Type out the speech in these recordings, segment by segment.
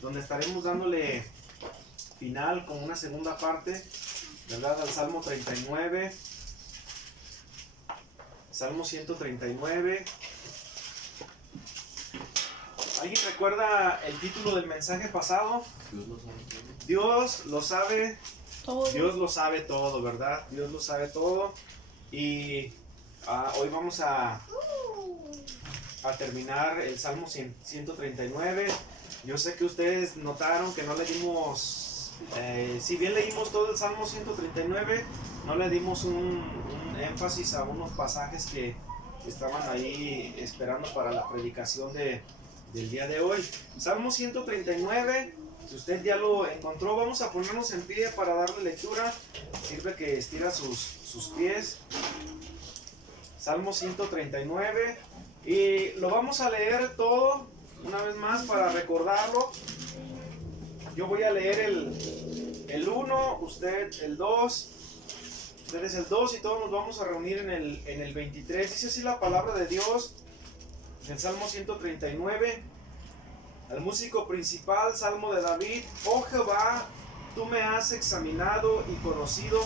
donde estaremos dándole final con una segunda parte, ¿verdad? Al Salmo 39, Salmo 139. ¿Alguien recuerda el título del mensaje pasado? Dios lo sabe todo. Dios lo sabe todo, ¿verdad? Dios lo sabe todo. Y hoy vamos a terminar el Salmo 139. Yo sé que ustedes notaron que no le dimos, si bien leímos todo el Salmo 139, no le dimos un énfasis a unos pasajes que estaban ahí esperando para la predicación del día de hoy. Salmo 139, si usted ya lo encontró, vamos a ponernos en pie para darle lectura. Sirve que estira sus pies. Salmo 139, y lo vamos a leer todo una vez más para recordarlo. Yo voy a leer el 1, usted el 2, ustedes el 2, y todos nos vamos a reunir en el 23. Dice así la palabra de Dios en Salmo 139. Al músico principal, Salmo de David. Oh Jehová, tú me has examinado y conocido.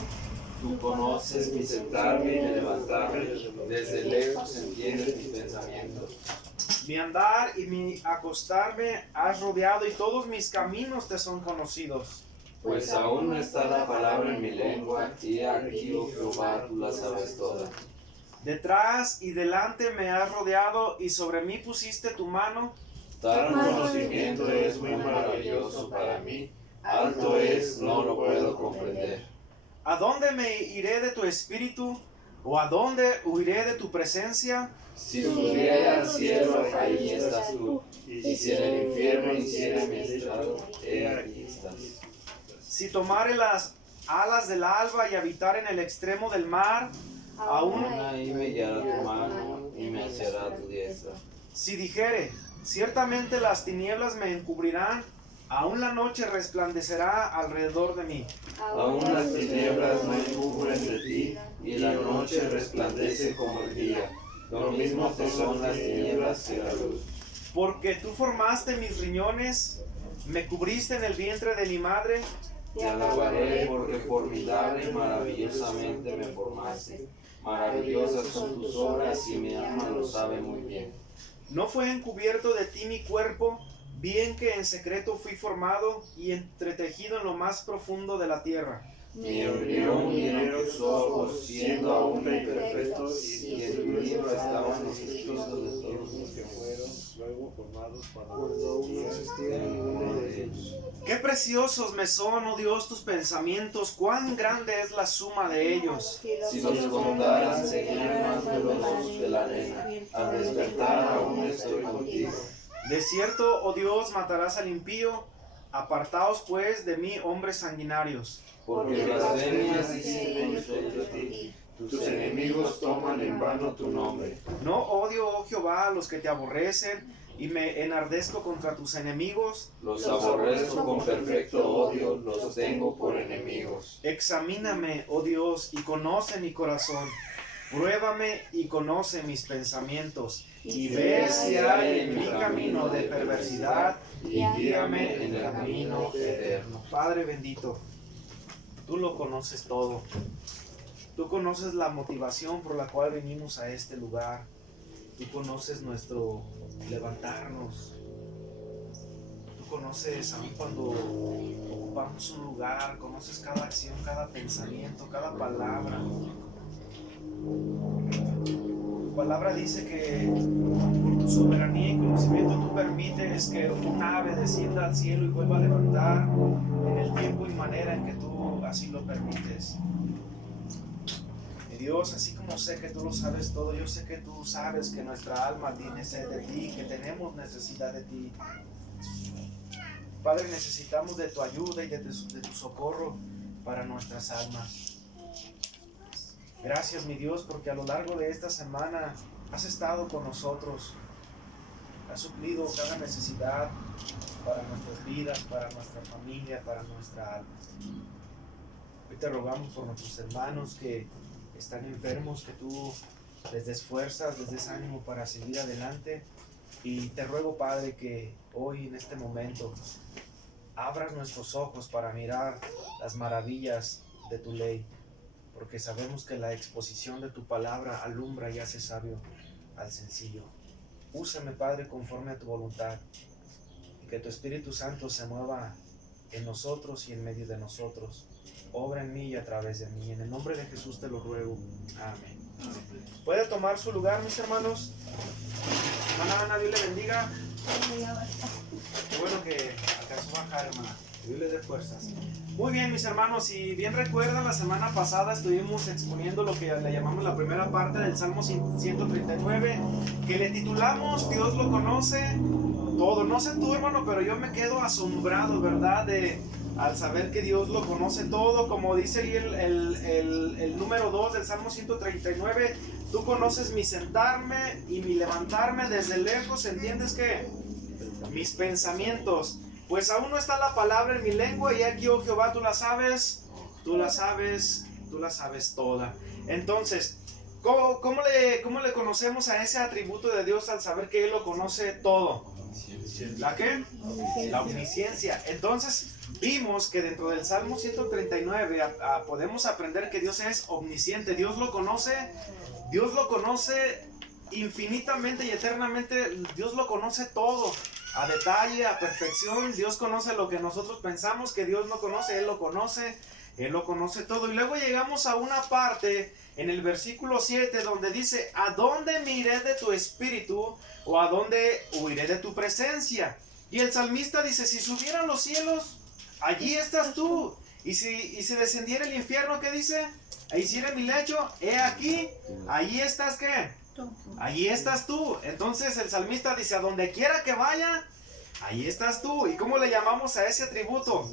Tú conoces mi sentarme y mi levantarme, desde lejos entiendes mis pensamientos. Mi andar y mi acostarme has rodeado, y todos mis caminos te son conocidos. Pues aún no está la palabra en mi lengua, y aquí, oh Jehová, tú la sabes toda. Detrás y delante me has rodeado, y sobre mí pusiste tu mano. Tal conocimiento es muy maravilloso para mí, alto es, no lo puedo comprender. ¿A dónde me iré de tu espíritu? ¿O a dónde huiré de tu presencia? Si subiere al cielo, ahí estás tú, y si en el infierno hiciere mi estrado, he aquí estás. Si tomare las alas del alba y habitar en el extremo del mar, aún ahí me guiará tu mano y me asirá tu diestra. Si dijere, ciertamente las tinieblas me encubrirán, aún la noche resplandecerá alrededor de mí. Aún las tinieblas no encubren de ti, y la noche resplandece como el día. Lo mismo te son las tinieblas que la luz. Porque tú formaste mis riñones, me cubriste en el vientre de mi madre. Te alabaré porque formidable y maravillosamente me formaste. Maravillosas son tus obras y mi alma lo sabe muy bien. No fue encubierto de ti mi cuerpo, bien que en secreto fui formado y entretejido en lo más profundo de la tierra. Mi embrión vieron tus ojos, siendo aún imperfecto, y en tu libro estaban escritos de todos los que fueron luego formados cuando aún no existía ninguno de ellos. Qué preciosos me son, oh Dios, tus pensamientos, cuán grande es la suma de ellos. Si los contaran, serían más velosos que la arena. Al despertar aún estoy contigo. De cierto, oh Dios, matarás al impío. Apartaos pues de mí, hombres sanguinarios. Porque blasfemias dicen contra ti. Tus enemigos toman en vano tu nombre. No odio, oh Jehová, a los que te aborrecen, y me enardezco contra tus enemigos. Los aborrezco con perfecto odio, los tengo por enemigos. Examíname, oh Dios, y conoce mi corazón. Pruébame y conoce mis pensamientos, y ve si hay en mi camino de perversidad, y guíame en el camino eterno. Padre bendito, tú lo conoces todo. Tú conoces la motivación por la cual venimos a este lugar. Tú conoces nuestro levantarnos. Tú conoces aún cuando ocupamos un lugar, conoces cada acción, cada pensamiento, cada palabra. Tu palabra dice que por tu soberanía y conocimiento tú permites que un ave descienda al cielo y vuelva a levantar en el tiempo y manera en que tú así lo permites. Mi Dios, así como sé que tú lo sabes todo, yo sé que tú sabes que nuestra alma tiene sed de ti, que tenemos necesidad de ti. Padre, necesitamos de tu ayuda y de tu socorro para nuestras almas. Gracias, mi Dios, porque a lo largo de esta semana has estado con nosotros. Has suplido cada necesidad para nuestras vidas, para nuestra familia, para nuestra alma. Hoy te rogamos por nuestros hermanos que están enfermos, que tú les des fuerzas, les des ánimo para seguir adelante. Y te ruego, Padre, que hoy en este momento abras nuestros ojos para mirar las maravillas de tu ley, porque sabemos que la exposición de tu palabra alumbra y hace sabio al sencillo. Úsame, Padre, conforme a tu voluntad, y que tu Espíritu Santo se mueva en nosotros y en medio de nosotros. Obra en mí y a través de mí. En el nombre de Jesús te lo ruego. Amén. ¿Puede tomar su lugar, mis hermanos? Hermana Ana, Dios le bendiga. Qué bueno que alcanzó a bajar, hermana. Dios le dé fuerzas. Muy bien, mis hermanos, si bien recuerdan, la semana pasada estuvimos exponiendo lo que le llamamos la primera parte del Salmo 139, que le titulamos Dios lo conoce todo. No sé tú, hermano, pero yo me quedo asombrado, ¿verdad? Al saber que Dios lo conoce todo, como dice ahí el número 2 del Salmo 139, tú conoces mi sentarme y mi levantarme desde lejos, ¿entiendes qué? Mis pensamientos. Pues aún no está la palabra en mi lengua, y aquí, oh Jehová, tú la sabes toda. Entonces, ¿cómo le conocemos a ese atributo de Dios al saber que Él lo conoce todo? ¿La qué? La omnisciencia. Entonces, vimos que dentro del Salmo 139 podemos aprender que Dios es omnisciente. Dios lo conoce infinitamente y eternamente. Dios lo conoce todo, a detalle, a perfección. Dios conoce lo que nosotros pensamos que Dios no conoce. Él lo conoce todo. Y luego llegamos a una parte en el versículo 7 donde dice: ¿a dónde me iré de tu espíritu? ¿O a dónde huiré de tu presencia? Y el salmista dice: si subieran los cielos, allí estás tú. Y si descendiera el infierno, ¿qué dice? E hiciera mi lecho, he aquí, allí estás, ¿qué? Allí estás tú. Entonces el salmista dice: a donde quiera que vaya, ahí estás tú. ¿Y cómo le llamamos a ese atributo?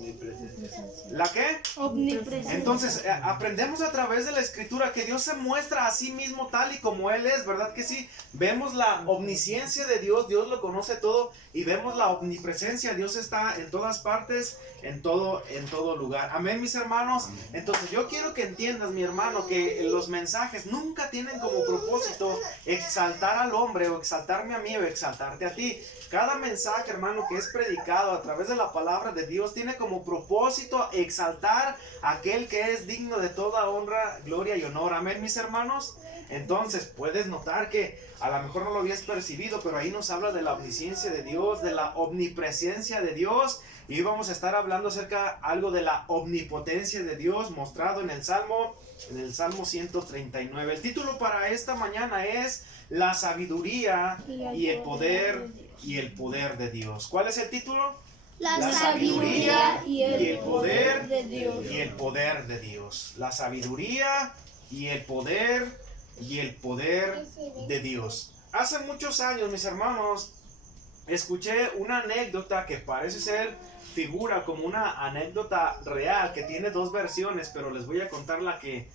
¿La qué? Omnipresencia. Entonces aprendemos a través de la escritura que Dios se muestra a sí mismo tal y como Él es, ¿verdad que sí? Vemos la omnisciencia de Dios, Dios lo conoce todo, y vemos la omnipresencia, Dios está en todas partes, en todo lugar. Amén, mis hermanos. Entonces yo quiero que entiendas, mi hermano, que los mensajes nunca tienen como propósito exaltar al hombre, o exaltarme a mí, o exaltarte a ti. Cada mensaje, hermano, que es predicado a través de la palabra de Dios tiene como propósito exaltar a aquel que es digno de toda honra, gloria y honor. Amén, mis hermanos. Entonces puedes notar que a lo mejor no lo habías percibido, pero ahí nos habla de la omnisciencia de Dios, de la omnipresencia de Dios, y hoy vamos a estar hablando acerca algo de la omnipotencia de Dios mostrado en el Salmo 139. El título para esta mañana es La sabiduría y el poder de Dios. ¿Cuál es el título? La sabiduría y el poder de Dios. Y el poder de Dios. La sabiduría y el poder de Dios. Hace muchos años, mis hermanos, escuché una anécdota que parece ser figura como una anécdota real, que tiene dos versiones, pero les voy a contar la que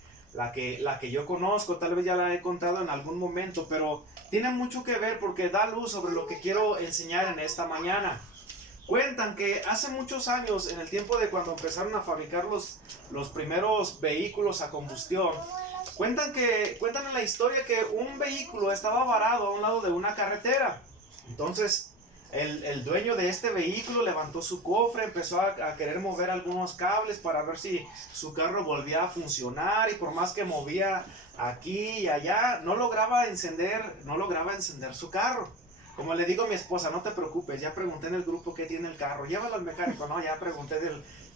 yo conozco. Tal vez ya la he contado en algún momento, pero tiene mucho que ver porque da luz sobre lo que quiero enseñar en esta mañana. Cuentan que hace muchos años, en el tiempo de cuando empezaron a fabricar los primeros vehículos a combustión, cuentan en la historia que un vehículo estaba varado a un lado de una carretera. Entonces el dueño de este vehículo levantó su cofre, empezó a querer mover algunos cables para ver si su carro volvía a funcionar, y por más que movía aquí y allá, no lograba encender su carro. Como le digo a mi esposa: no te preocupes, ya pregunté en el grupo qué tiene el carro, llévalo al mecánico. No, ya pregunté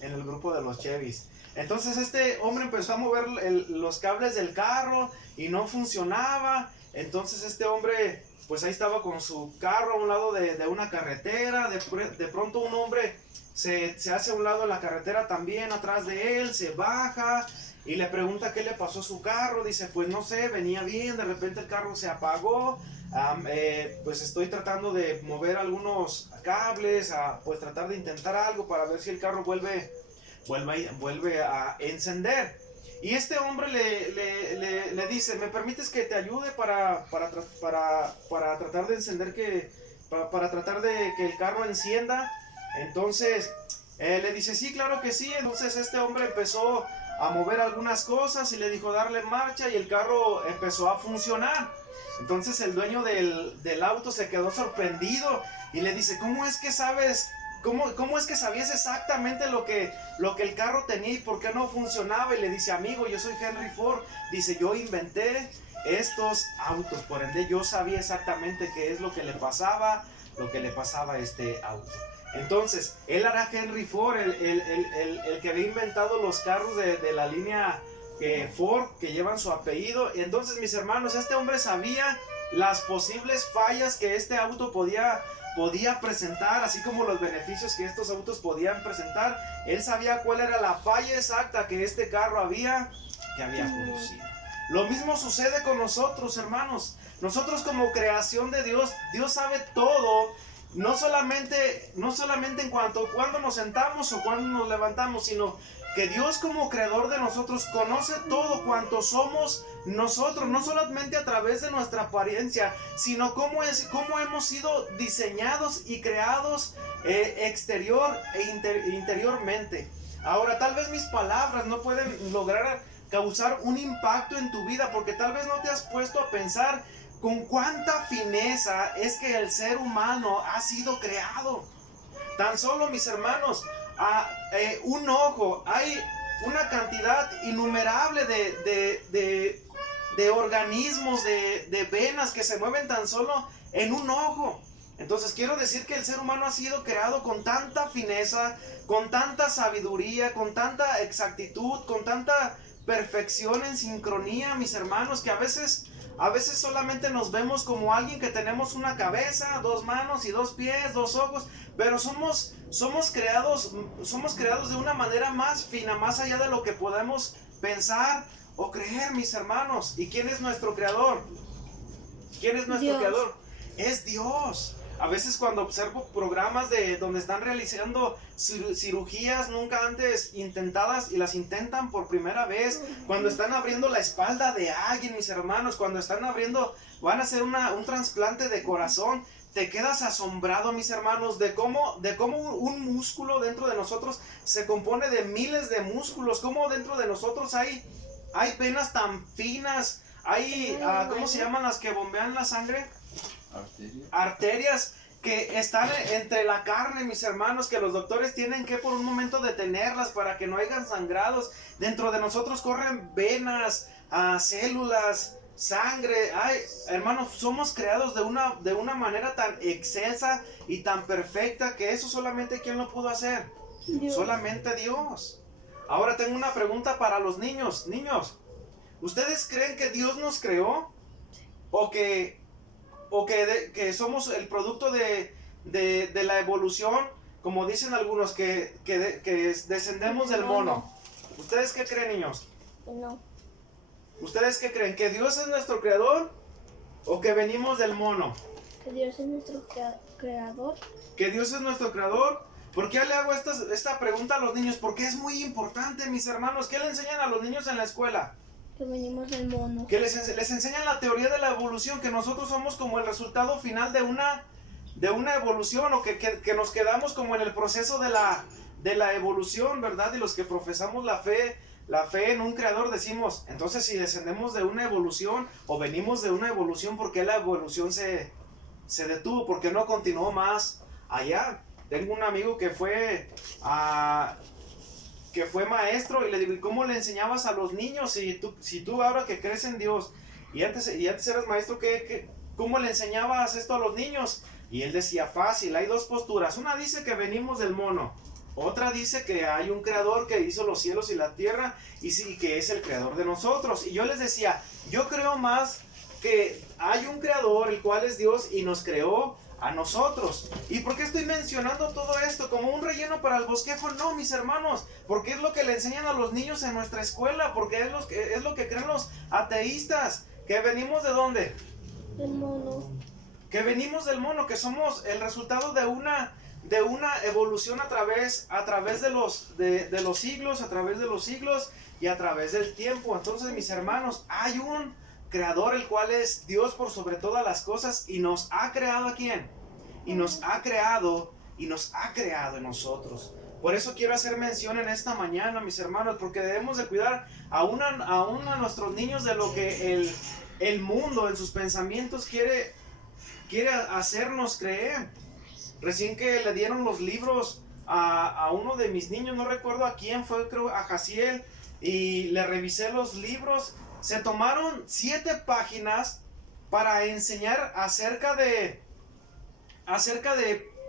en el grupo de los Chevys. Entonces este hombre empezó a mover los cables del carro y no funcionaba. Entonces este hombre, pues ahí estaba con su carro a un lado de una carretera. De pronto un hombre se hace a un lado de la carretera también, atrás de él, se baja y le pregunta qué le pasó a su carro. Dice: pues no sé, venía bien, de repente el carro se apagó. Pues estoy tratando de mover algunos cables, pues tratar de intentar algo para ver si el carro vuelve a encender. Y este hombre le dice: ¿me permites que te ayude para tratar de encender para tratar de que el carro encienda? Entonces le dice: sí, claro que sí. Entonces este hombre empezó a mover algunas cosas y le dijo darle marcha, y el carro empezó a funcionar. Entonces el dueño del auto se quedó sorprendido y le dice: ¿cómo es que sabes ¿cómo es que sabías exactamente lo que el carro tenía y por qué no funcionaba? Y le dice, amigo, yo soy Henry Ford. Dice, yo inventé estos autos, por ende yo sabía exactamente qué es lo que le pasaba a este auto. Entonces, él era Henry Ford, el que había inventado los carros de la línea Ford, que llevan su apellido. Entonces, mis hermanos, este hombre sabía las posibles fallas que este auto podía presentar, así como los beneficios que estos autos podían presentar. Él sabía cuál era la falla exacta que este carro había conducido. Lo mismo sucede con nosotros, hermanos. Nosotros como creación de Dios, Dios sabe todo. No solamente en cuanto cuando nos sentamos o cuando nos levantamos, sino que Dios como creador de nosotros conoce todo cuanto somos nosotros, no solamente a través de nuestra apariencia, sino cómo hemos sido diseñados y creados exterior e interiormente. Ahora, tal vez mis palabras no pueden lograr causar un impacto en tu vida, porque tal vez no te has puesto a pensar con cuánta fineza es que el ser humano ha sido creado. Tan solo, mis hermanos, un ojo, hay una cantidad innumerable de organismos, de venas que se mueven tan solo en un ojo. Entonces quiero decir que el ser humano ha sido creado con tanta fineza, con tanta sabiduría, con tanta exactitud, con tanta perfección en sincronía, mis hermanos, que a veces solamente nos vemos como alguien que tenemos una cabeza, 2 manos y 2 pies, 2 ojos, pero somos creados de una manera más fina, más allá de lo que podemos pensar o creer, mis hermanos. ¿Y quién es nuestro creador? ¿Quién es nuestro creador? Es Dios. A veces cuando observo programas donde están realizando cirugías nunca antes intentadas y las intentan por primera vez, cuando están abriendo la espalda de alguien, mis hermanos, cuando van a hacer un trasplante de corazón, te quedas asombrado, mis hermanos, de cómo un músculo dentro de nosotros se compone de miles de músculos, cómo dentro de nosotros hay venas tan finas, hay, ¿cómo se llaman las que bombean la sangre? Arterias que están entre la carne, mis hermanos, que los doctores tienen que por un momento detenerlas para que no hayan sangrados. Dentro de nosotros corren venas, células, sangre. Ay, hermanos, somos creados de una manera tan excelsa y tan perfecta que eso solamente ¿quién lo pudo hacer? Dios. Solamente Dios. Ahora tengo una pregunta para los niños. Niños, ¿ustedes creen que Dios nos creó? ¿O que somos el producto de la evolución, como dicen algunos, que descendemos del mono? ¿Ustedes qué creen, niños? No. ¿Ustedes qué creen? ¿Que Dios es nuestro creador o que venimos del mono? Que Dios es nuestro creador. ¿Que Dios es nuestro creador? ¿Por qué le hago esta pregunta a los niños? Porque es muy importante, mis hermanos. ¿Qué le enseñan a los niños en la escuela? Que venimos del mono. Que les enseñan la teoría de la evolución, que nosotros somos como el resultado final de una evolución, o que nos quedamos como en el proceso de la evolución, ¿verdad? Y los que profesamos la fe en un creador decimos, entonces si descendemos de una evolución o venimos de una evolución, ¿por qué la evolución se detuvo? ¿Por qué no continuó más allá? Tengo un amigo que fue maestro y le digo, ¿y cómo le enseñabas a los niños si tú ahora que crees en Dios y antes eras maestro, ¿cómo le enseñabas esto a los niños? Y él decía, fácil, hay 2 posturas. Una dice que venimos del mono, otra dice que hay un creador que hizo los cielos y la tierra y sí, que es el creador de nosotros. Y yo les decía, yo creo más que hay un creador, el cual es Dios, y nos creó a nosotros. ¿Y por qué estoy mencionando todo esto? ¿Como un relleno para el bosquejo? No, mis hermanos, porque es lo que le enseñan a los niños en nuestra escuela, porque es lo que creen los ateístas, que venimos ¿de dónde? Del mono. Que venimos del mono, que somos el resultado de una evolución a través de los siglos, a través de los siglos y a través del tiempo. Entonces, mis hermanos, hay un creador, el cual es Dios por sobre todas las cosas, y nos ha creado ¿a quién? Y nos ha creado en nosotros. Por eso quiero hacer mención en esta mañana, mis hermanos, porque debemos de cuidar aún a nuestros niños de lo que el mundo en sus pensamientos quiere hacernos creer. Recién que le dieron los libros a uno de mis niños, no recuerdo a quién fue, creo a Jaciel, y le revisé los libros. Se tomaron 7 páginas para enseñar acerca de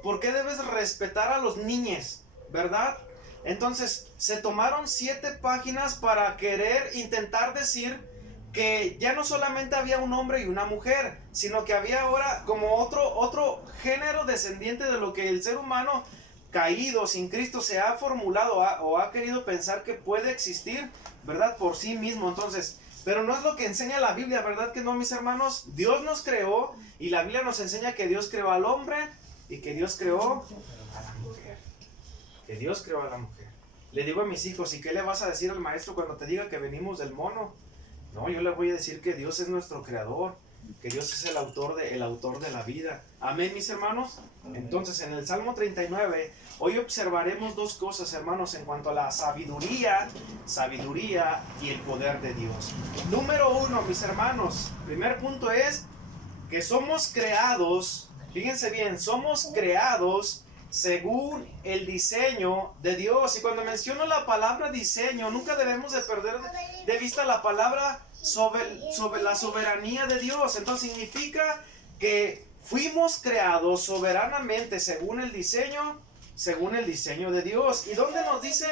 por qué debes respetar a los niños, ¿verdad? Entonces, se tomaron 7 páginas para querer intentar decir que ya no solamente había un hombre y una mujer, sino que había ahora como otro género descendiente de lo que el ser humano caído sin Cristo se ha formulado o ha querido pensar que puede existir, ¿verdad? Por sí mismo. Entonces, pero no es lo que enseña la Biblia, ¿verdad que no, mis hermanos? Dios nos creó y la Biblia nos enseña que Dios creó al hombre y que Dios creó a la mujer. Que Dios creó a la mujer. Le digo a mis hijos, ¿y qué le vas a decir al maestro cuando te diga que venimos del mono? No, yo le voy a decir que Dios es nuestro creador, que Dios es el autor de la vida. Amén, mis hermanos. Entonces, en el Salmo 39, hoy observaremos 2 cosas, hermanos, en cuanto a la sabiduría y el poder de Dios. Número 1, mis hermanos, primer punto es que somos creados, fíjense bien, somos creados según el diseño de Dios. Y cuando menciono la palabra diseño, nunca debemos de perder de vista la palabra sobre la soberanía de Dios. Entonces significa que fuimos creados soberanamente según el diseño de Dios. ¿Y dónde nos dice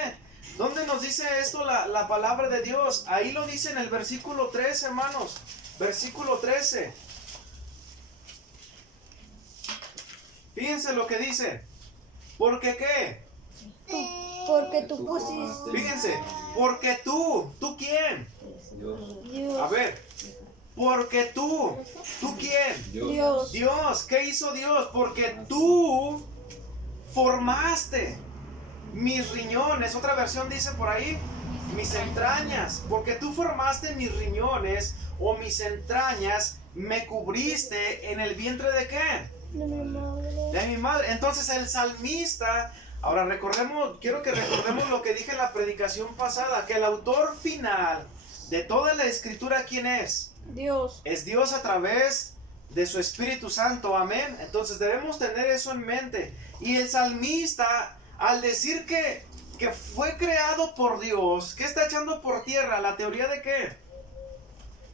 esto la palabra de Dios? Ahí lo dice en el versículo 13, hermanos. Versículo 13. Fíjense lo que dice. ¿Por qué? Porque tú pusiste. Fíjense, porque ¿tú quién? Dios. A ver, porque ¿tú quién? Dios. Dios, ¿qué hizo Dios? Porque tú formaste mis riñones. Otra versión dice por ahí, mis entrañas. Porque tú formaste mis riñones o mis entrañas, me cubriste en el vientre ¿de qué? De mi madre. De mi madre. Entonces el salmista, ahora quiero que recordemos lo que dije en la predicación pasada, que el autor final de toda la escritura, ¿quién es? Dios. Es Dios a través de su Espíritu Santo, amén. Entonces debemos tener eso en mente. Y el salmista, al decir que fue creado por Dios, ¿qué está echando por tierra? ¿La teoría de qué?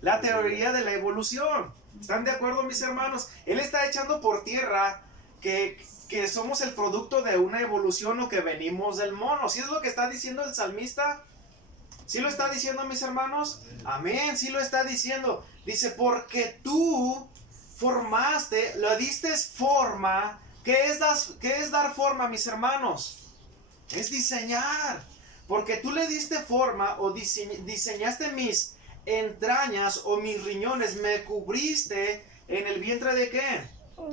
La teoría de la evolución. ¿Están de acuerdo, mis hermanos? Él está echando por tierra que somos el producto de una evolución o que venimos del mono. ¿Sí es lo que está diciendo el salmista? ¿Sí lo está diciendo, mis hermanos? Amén, sí lo está diciendo. Dice, porque tú formaste, le diste forma. ¿Qué es dar forma, mis hermanos? Es diseñar. Porque tú le diste forma o diseñaste mis entrañas o mis riñones, me cubriste en el vientre ¿de qué?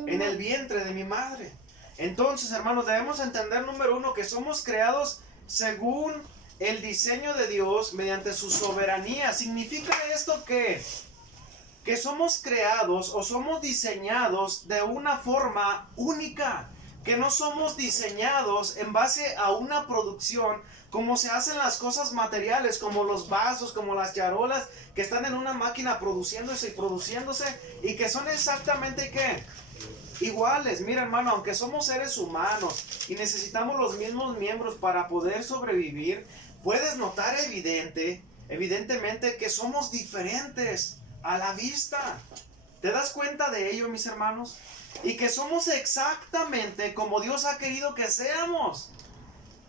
En el vientre de mi madre. Entonces, hermanos, debemos entender, número 1, que somos creados según el diseño de Dios mediante su soberanía. ¿Significa esto que somos creados o somos diseñados de una forma única? Que no somos diseñados en base a una producción como se hacen las cosas materiales, como los vasos, como las charolas, que están en una máquina produciéndose y que son exactamente ¿qué? Iguales. Mira, hermano, aunque somos seres humanos y necesitamos los mismos miembros para poder sobrevivir, puedes notar evidentemente que somos diferentes a la vista. ¿Te das cuenta de ello, mis hermanos? Y que somos exactamente como Dios ha querido que seamos.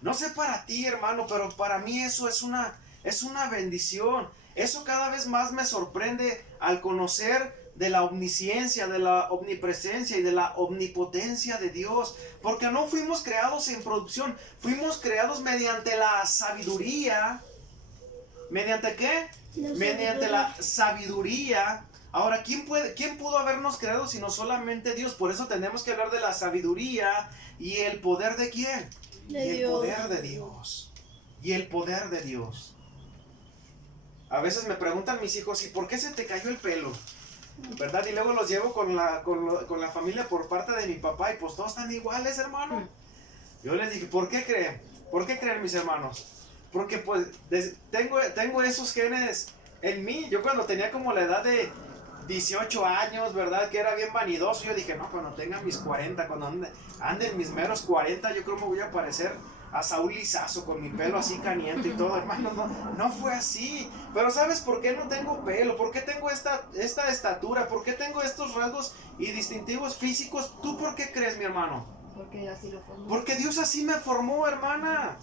No sé para ti, hermano, pero para mí eso es una bendición. Eso cada vez más me sorprende al conocer de la omnisciencia, de la omnipresencia y de la omnipotencia de Dios. Porque no fuimos creados en producción, fuimos creados mediante la sabiduría. ¿Mediante qué? Mediante la sabiduría. Ahora, ¿quién pudo habernos creado sino solamente Dios? Por eso tenemos que hablar de la sabiduría y el poder ¿de quién? Y el poder de Dios. Y el poder de Dios. A veces me preguntan mis hijos, ¿y por qué se te cayó el pelo? ¿Verdad? Y luego los llevo con la familia por parte de mi papá y pues todos están iguales, hermano. Yo les dije, ¿por qué creen? ¿Por qué creen, mis hermanos? Porque pues tengo esos genes en mí. Yo cuando tenía como la edad de 18 años, ¿verdad? Que era bien vanidoso. Yo dije, no, cuando tenga mis 40, cuando ande en mis meros 40, yo creo que me voy a parecer a Saúl Lizazo con mi pelo así caniente y todo, hermano. No fue así. Pero ¿sabes por qué no tengo pelo? ¿Por qué tengo esta estatura? ¿Por qué tengo estos rasgos y distintivos físicos? ¿Tú por qué crees, mi hermano? Porque así lo formó. Porque Dios así me formó, hermana.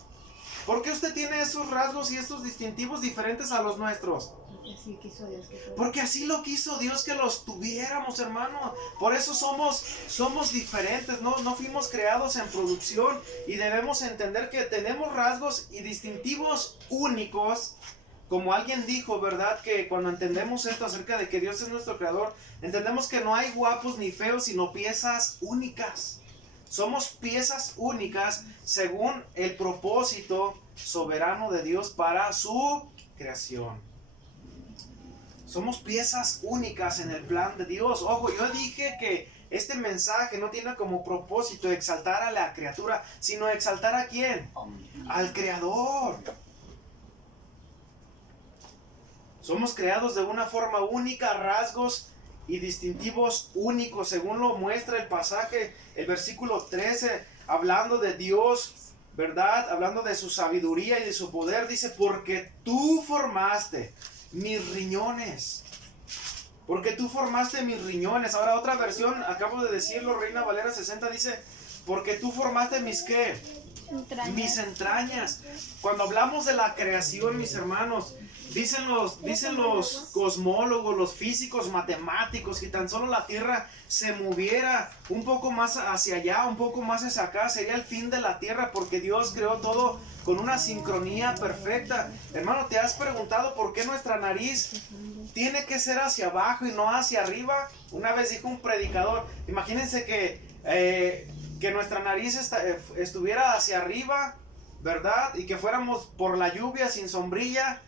¿Por qué usted tiene esos rasgos y estos distintivos diferentes a los nuestros? Porque así quiso Dios que fuera. Porque así lo quiso Dios que los tuviéramos, hermano. Por eso somos diferentes, no fuimos creados en producción. Y debemos entender que tenemos rasgos y distintivos únicos. Como alguien dijo, ¿verdad? Que cuando entendemos esto acerca de que Dios es nuestro creador, entendemos que no hay guapos ni feos, sino piezas únicas. Somos piezas únicas según el propósito soberano de Dios para su creación. Somos piezas únicas en el plan de Dios. Ojo, yo dije que este mensaje no tiene como propósito exaltar a la criatura, sino exaltar ¿a quién? Al Creador. Somos creados de una forma única, rasgos y distintivos únicos, según lo muestra el pasaje, el versículo 13, hablando de Dios, ¿verdad? Hablando de su sabiduría y de su poder, dice, porque tú formaste mis riñones. Porque tú formaste mis riñones. Ahora otra versión, acabo de decirlo, Reina Valera 60 dice, porque tú formaste mis ¿qué? Entrañas. Mis entrañas. Cuando hablamos de la creación, mis hermanos, dicen los cosmólogos, los físicos, matemáticos, que tan solo la Tierra se moviera un poco más hacia allá, un poco más hacia acá, sería el fin de la Tierra, porque Dios creó todo con una sincronía perfecta. Hermano, ¿te has preguntado por qué nuestra nariz tiene que ser hacia abajo y no hacia arriba? Una vez dijo un predicador, imagínense que nuestra nariz estuviera hacia arriba, ¿verdad? Y que fuéramos por la lluvia sin sombrilla.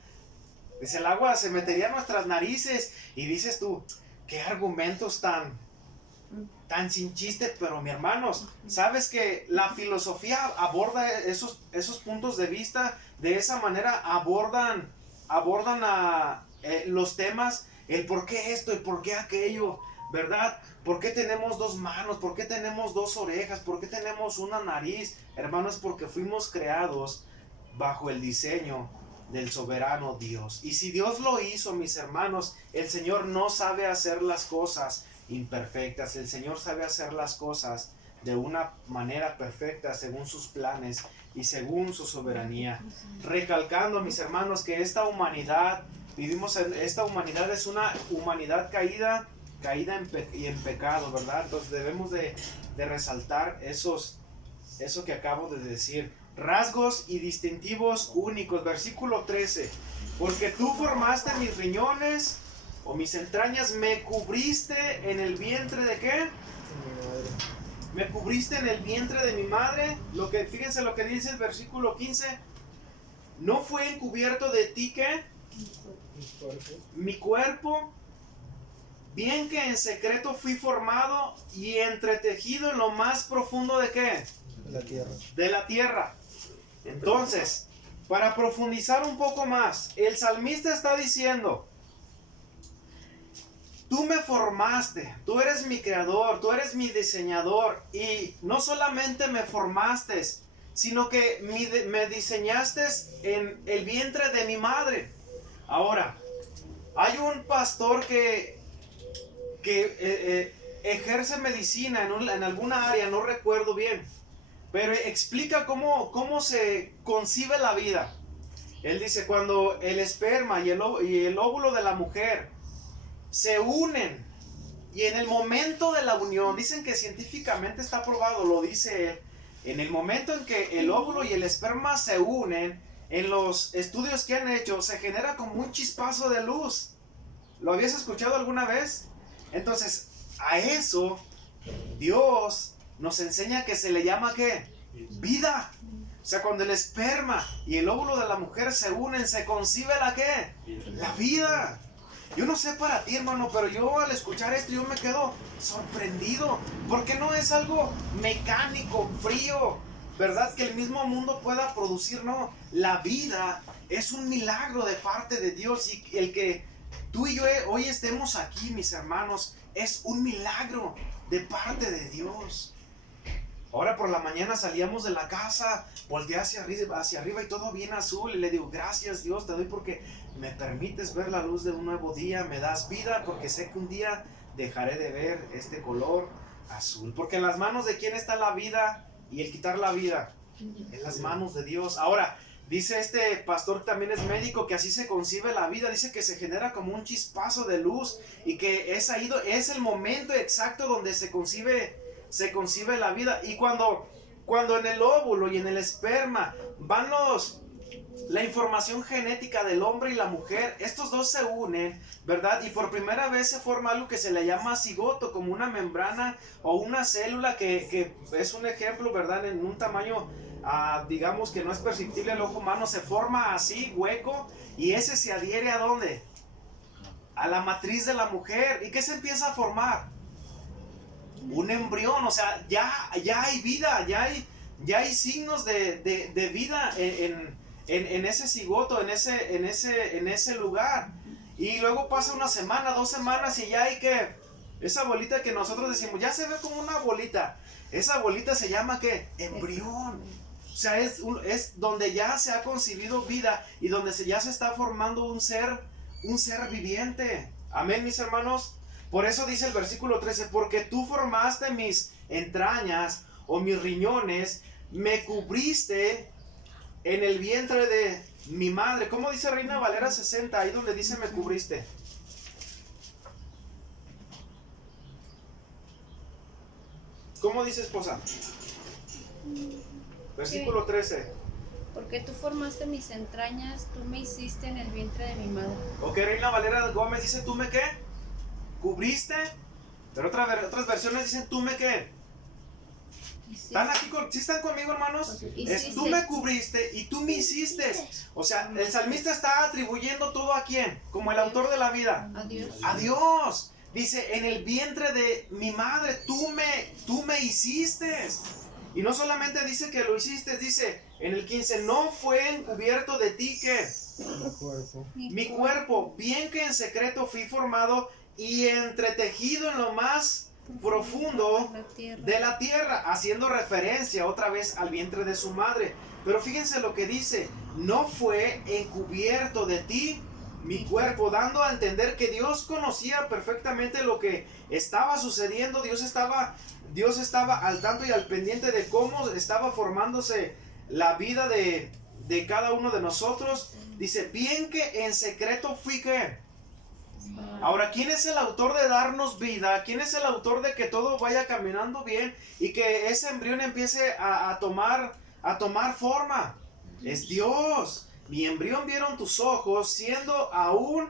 Dice, el agua se metería en nuestras narices. Y dices tú, qué argumentos tan sin chiste. Pero mi hermanos, ¿sabes que la filosofía aborda esos puntos de vista? De esa manera abordan los temas, el por qué esto, el por qué aquello, ¿verdad? ¿Por qué tenemos dos manos? ¿Por qué tenemos dos orejas? ¿Por qué tenemos una nariz? Hermanos, porque fuimos creados bajo el diseño del soberano Dios. Y si Dios lo hizo, mis hermanos, el Señor no sabe hacer las cosas imperfectas. El Señor sabe hacer las cosas de una manera perfecta según sus planes y según su soberanía. Recalcando, mis hermanos, que esta humanidad es una humanidad caída en pecado, ¿verdad? Entonces debemos de resaltar eso que acabo de decir. Rasgos y distintivos únicos. Versículo 13. Porque tú formaste mis riñones o mis entrañas, me cubriste en el vientre de ¿qué? Me cubriste en el vientre de mi madre. Fíjense lo que dice el versículo 15. No fue encubierto de ti ¿qué? Mi cuerpo. Bien que en secreto fui formado y entretejido en lo más profundo de ¿qué? La tierra. De la tierra. Entonces, para profundizar un poco más, el salmista está diciendo, tú me formaste, tú eres mi creador, tú eres mi diseñador, y no solamente me formaste, sino que me diseñaste en el vientre de mi madre. Ahora, hay un pastor que ejerce medicina en alguna área, no recuerdo bien, pero explica cómo se concibe la vida. Él dice, cuando el esperma y el óvulo de la mujer se unen, y en el momento de la unión, dicen que científicamente está probado, lo dice él, en el momento en que el óvulo y el esperma se unen, en los estudios que han hecho, se genera como un chispazo de luz. ¿Lo habías escuchado alguna vez? Entonces, a eso, Dios nos enseña que se le llama ¿qué? Vida. O sea, cuando el esperma y el óvulo de la mujer se unen, se concibe la ¿qué? La vida. Yo no sé para ti, hermano, pero yo al escuchar esto yo me quedo sorprendido, porque no es algo mecánico, frío, ¿verdad? Que el mismo mundo pueda producir, no. La vida es un milagro de parte de Dios, y el que tú y yo hoy estemos aquí, mis hermanos, es un milagro de parte de Dios. Ahora por la mañana salíamos de la casa, volteé hacia arriba y todo bien azul. Y le digo, gracias Dios, te doy porque me permites ver la luz de un nuevo día. Me das vida porque sé que un día dejaré de ver este color azul. Porque en las manos de quién está la vida y el quitar la vida. En las manos de Dios. Ahora, dice este pastor que también es médico, que así se concibe la vida. Dice que se genera como un chispazo de luz y que es el momento exacto donde se concibe la vida. Y cuando en el óvulo y en el esperma van la información genética del hombre y la mujer, estos dos se unen, ¿verdad? Y por primera vez se forma algo que se le llama cigoto, como una membrana o una célula que es un ejemplo, ¿verdad? En un tamaño, digamos que no es perceptible al ojo humano, se forma así, hueco, y ese se adhiere ¿a dónde? A la matriz de la mujer. ¿Y qué se empieza a formar? Un embrión. O sea, ya hay vida, ya hay signos de vida en ese cigoto, en ese lugar. Y luego pasa una semana, 2 semanas y ya hay esa bolita que nosotros decimos, ya se ve como una bolita. Esa bolita se llama ¿qué? Embrión. O sea, es donde ya se ha concebido vida y donde ya se está formando un ser viviente. Amén, mis hermanos. Por eso dice el versículo 13, porque tú formaste mis entrañas o mis riñones, me cubriste en el vientre de mi madre. ¿Cómo dice Reina Valera 60? Ahí donde dice me cubriste. ¿Cómo dice, esposa? Versículo 13. Porque tú formaste mis entrañas, tú me hiciste en el vientre de mi madre. Ok, Reina Valera Gómez dice, ¿tú me qué? ¿Cubriste? Pero otras versiones dicen, ¿tú me qué? ¿Están aquí? ¿Sí están conmigo, hermanos? Tú me cubriste y tú me hiciste. O sea, el salmista está atribuyendo todo ¿a quién? Como el autor de la vida. A Dios. A Dios. Dice, en el vientre de mi madre, tú me hiciste. Y no solamente dice que lo hiciste, dice en el 15, no fue encubierto de ti que mi cuerpo, bien que en secreto fui formado y entretejido en lo más profundo de la tierra, haciendo referencia otra vez al vientre de su madre. Pero fíjense lo que dice, no fue encubierto de ti mi cuerpo, dando a entender que Dios conocía perfectamente lo que estaba sucediendo. Dios estaba al tanto y al pendiente de cómo estaba formándose la vida de cada uno de nosotros. Dice, bien que en secreto fui que. Ahora, ¿quién es el autor de darnos vida? ¿Quién es el autor de que todo vaya caminando bien y que ese embrión empiece a tomar forma? Es Dios. Mi embrión vieron tus ojos siendo aún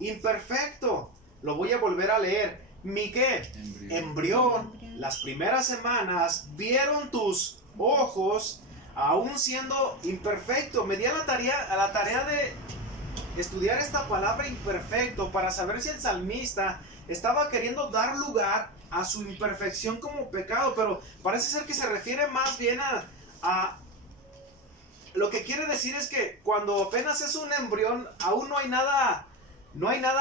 imperfecto. Lo voy a volver a leer. Mi qué? Embrión. Las primeras semanas vieron tus ojos aún siendo imperfecto. Me di a la tarea de estudiar esta palabra imperfecto para saber si el salmista estaba queriendo dar lugar a su imperfección como pecado, pero parece ser que se refiere más bien a lo que quiere decir es que cuando apenas es un embrión aún no hay nada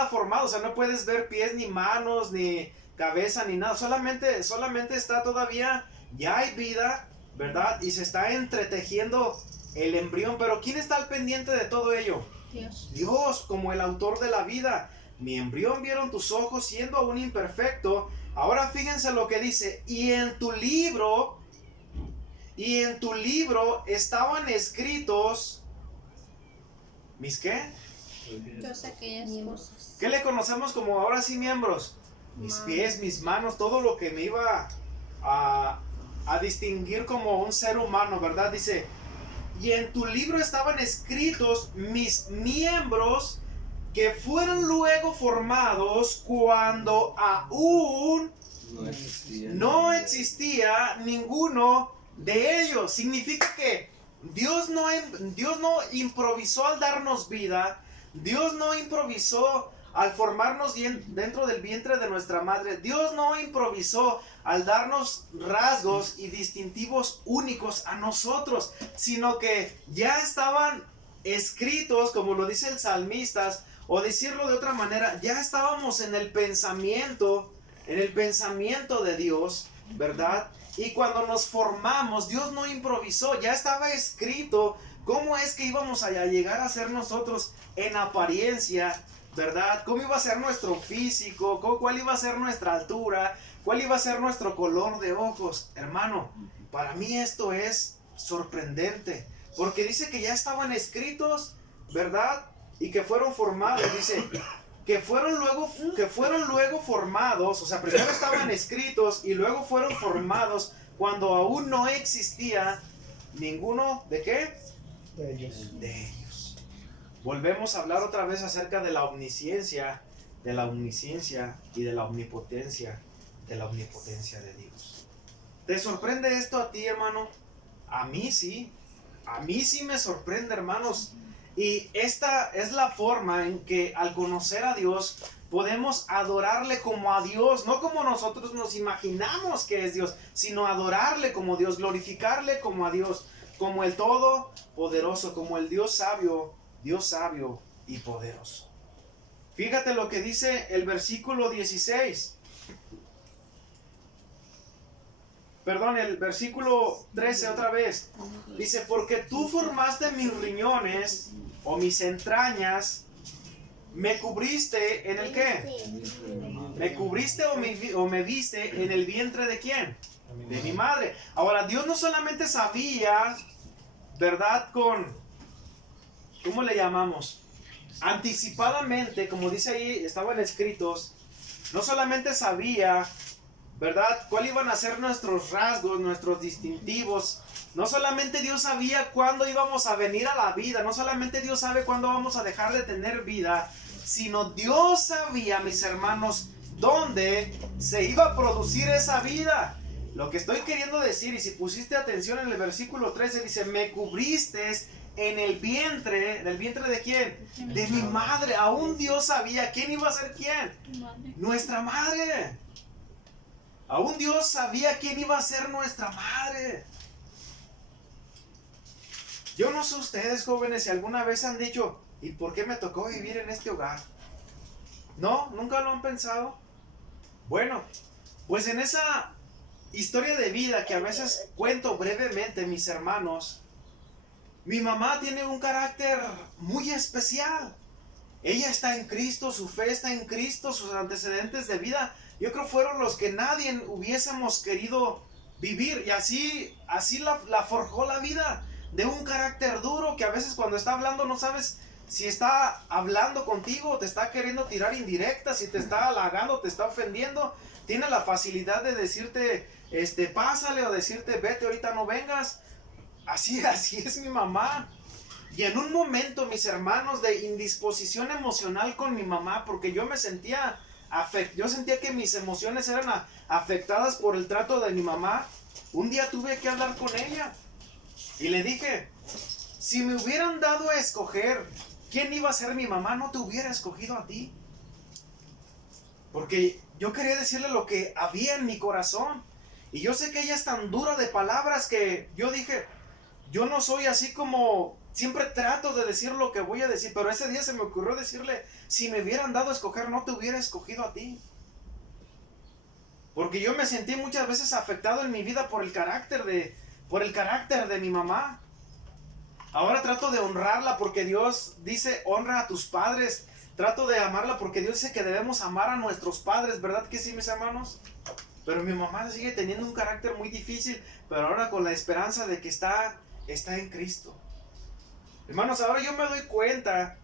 formado. O sea, no puedes ver pies ni manos ni cabeza ni nada, solamente está todavía, ya hay vida, ¿verdad? Y se está entretejiendo el embrión. Pero ¿quién está al pendiente de todo ello? Dios, como el autor de la vida. Mi embrión vieron tus ojos siendo aún imperfecto. Ahora fíjense lo que dice, y en tu libro estaban escritos ¿mis qué? Todas aquellas cosas. ¿Qué le conocemos como ahora sí miembros? Mis pies, mis manos, todo lo que me iba a distinguir como un ser humano, ¿verdad? Dice, y en tu libro estaban escritos mis miembros que fueron luego formados cuando aún no existía ninguno de ellos. Significa que Dios no improvisó al darnos vida. Dios no improvisó al formarnos dentro del vientre de nuestra madre. Dios no improvisó al darnos rasgos y distintivos únicos a nosotros, sino que ya estaban escritos, como lo dice el salmista, O decirlo de otra manera, ya estábamos en el pensamiento de Dios, ¿verdad? Y cuando nos formamos, Dios no improvisó, ya estaba escrito cómo es que íbamos a llegar a ser nosotros en apariencia, ¿verdad? Cómo iba a ser nuestro físico, cuál iba a ser nuestra altura, cuál iba a ser nuestro color de ojos. Hermano, para mí esto es sorprendente, porque dice que ya estaban escritos, ¿verdad? Y que fueron formados, dice, que fueron luego formados, o sea, primero estaban escritos y luego fueron formados cuando aún no existía ninguno, ¿de qué? De ellos. De ellos. Volvemos a hablar otra vez acerca de la omnisciencia y de la omnipotencia de Dios. ¿Te sorprende esto a ti, hermano? A mí sí me sorprende, hermanos. Y esta es la forma en que al conocer a Dios podemos adorarle como a Dios, no como nosotros nos imaginamos que es Dios, sino adorarle como Dios, glorificarle como a Dios, como el Todopoderoso, como el Dios sabio y poderoso. Fíjate lo que dice el versículo 16. Perdón, el versículo 13 otra vez. Dice, porque tú formaste mis riñones o mis entrañas, me cubriste en el qué? Me cubriste o me viste en el vientre de quién? De mi madre. Ahora, Dios no solamente sabía, ¿verdad? ¿Cómo le llamamos? Anticipadamente, como dice ahí, estaban escritos, no solamente sabía, ¿verdad? ¿Cuál iban a ser nuestros rasgos, nuestros distintivos? No solamente Dios sabía cuándo íbamos a venir a la vida, no solamente Dios sabe cuándo vamos a dejar de tener vida, sino Dios sabía, mis hermanos, dónde se iba a producir esa vida. Lo que estoy queriendo decir, y si pusiste atención en el versículo 13, dice, me cubriste en el vientre. ¿Del vientre de quién? De mi madre. Aún Dios sabía quién iba a ser quién. Nuestra madre. Aún Dios sabía quién iba a ser nuestra madre. Yo no sé ustedes, jóvenes, si alguna vez han dicho, ¿y por qué me tocó vivir en este hogar? ¿No? ¿Nunca lo han pensado? Bueno, pues en esa historia de vida que a veces cuento brevemente, mis hermanos, mi mamá tiene un carácter muy especial. Ella está en Cristo, su fe está en Cristo, sus antecedentes de vida, yo creo fueron los que nadie hubiésemos querido vivir. Y así la forjó la vida, de un carácter duro que a veces cuando está hablando no sabes si está hablando contigo o te está queriendo tirar indirectas, si te está halagando, te está ofendiendo. Tiene la facilidad de decirte, pásale, o decirte, vete, ahorita no vengas. Así es mi mamá. Y en un momento, mis hermanos, de indisposición emocional con mi mamá, porque yo sentía que mis emociones eran afectadas por el trato de mi mamá, un día tuve que hablar con ella. Y le dije, si me hubieran dado a escoger quién iba a ser mi mamá, no te hubiera escogido a ti. Porque yo quería decirle lo que había en mi corazón. Y yo sé que ella es tan dura de palabras que yo dije, yo no soy así como, siempre trato de decir lo que voy a decir, pero ese día se me ocurrió decirle, si me hubieran dado a escoger, no te hubiera escogido a ti. Porque yo me sentí muchas veces afectado en mi vida por el carácter de mi mamá. Ahora trato de honrarla porque Dios dice, honra a tus padres. Trato de amarla porque Dios dice que debemos amar a nuestros padres, ¿verdad que sí, mis hermanos? Pero mi mamá sigue teniendo un carácter muy difícil, pero ahora con la esperanza de que está en Cristo. Hermanos, ahora yo me doy cuenta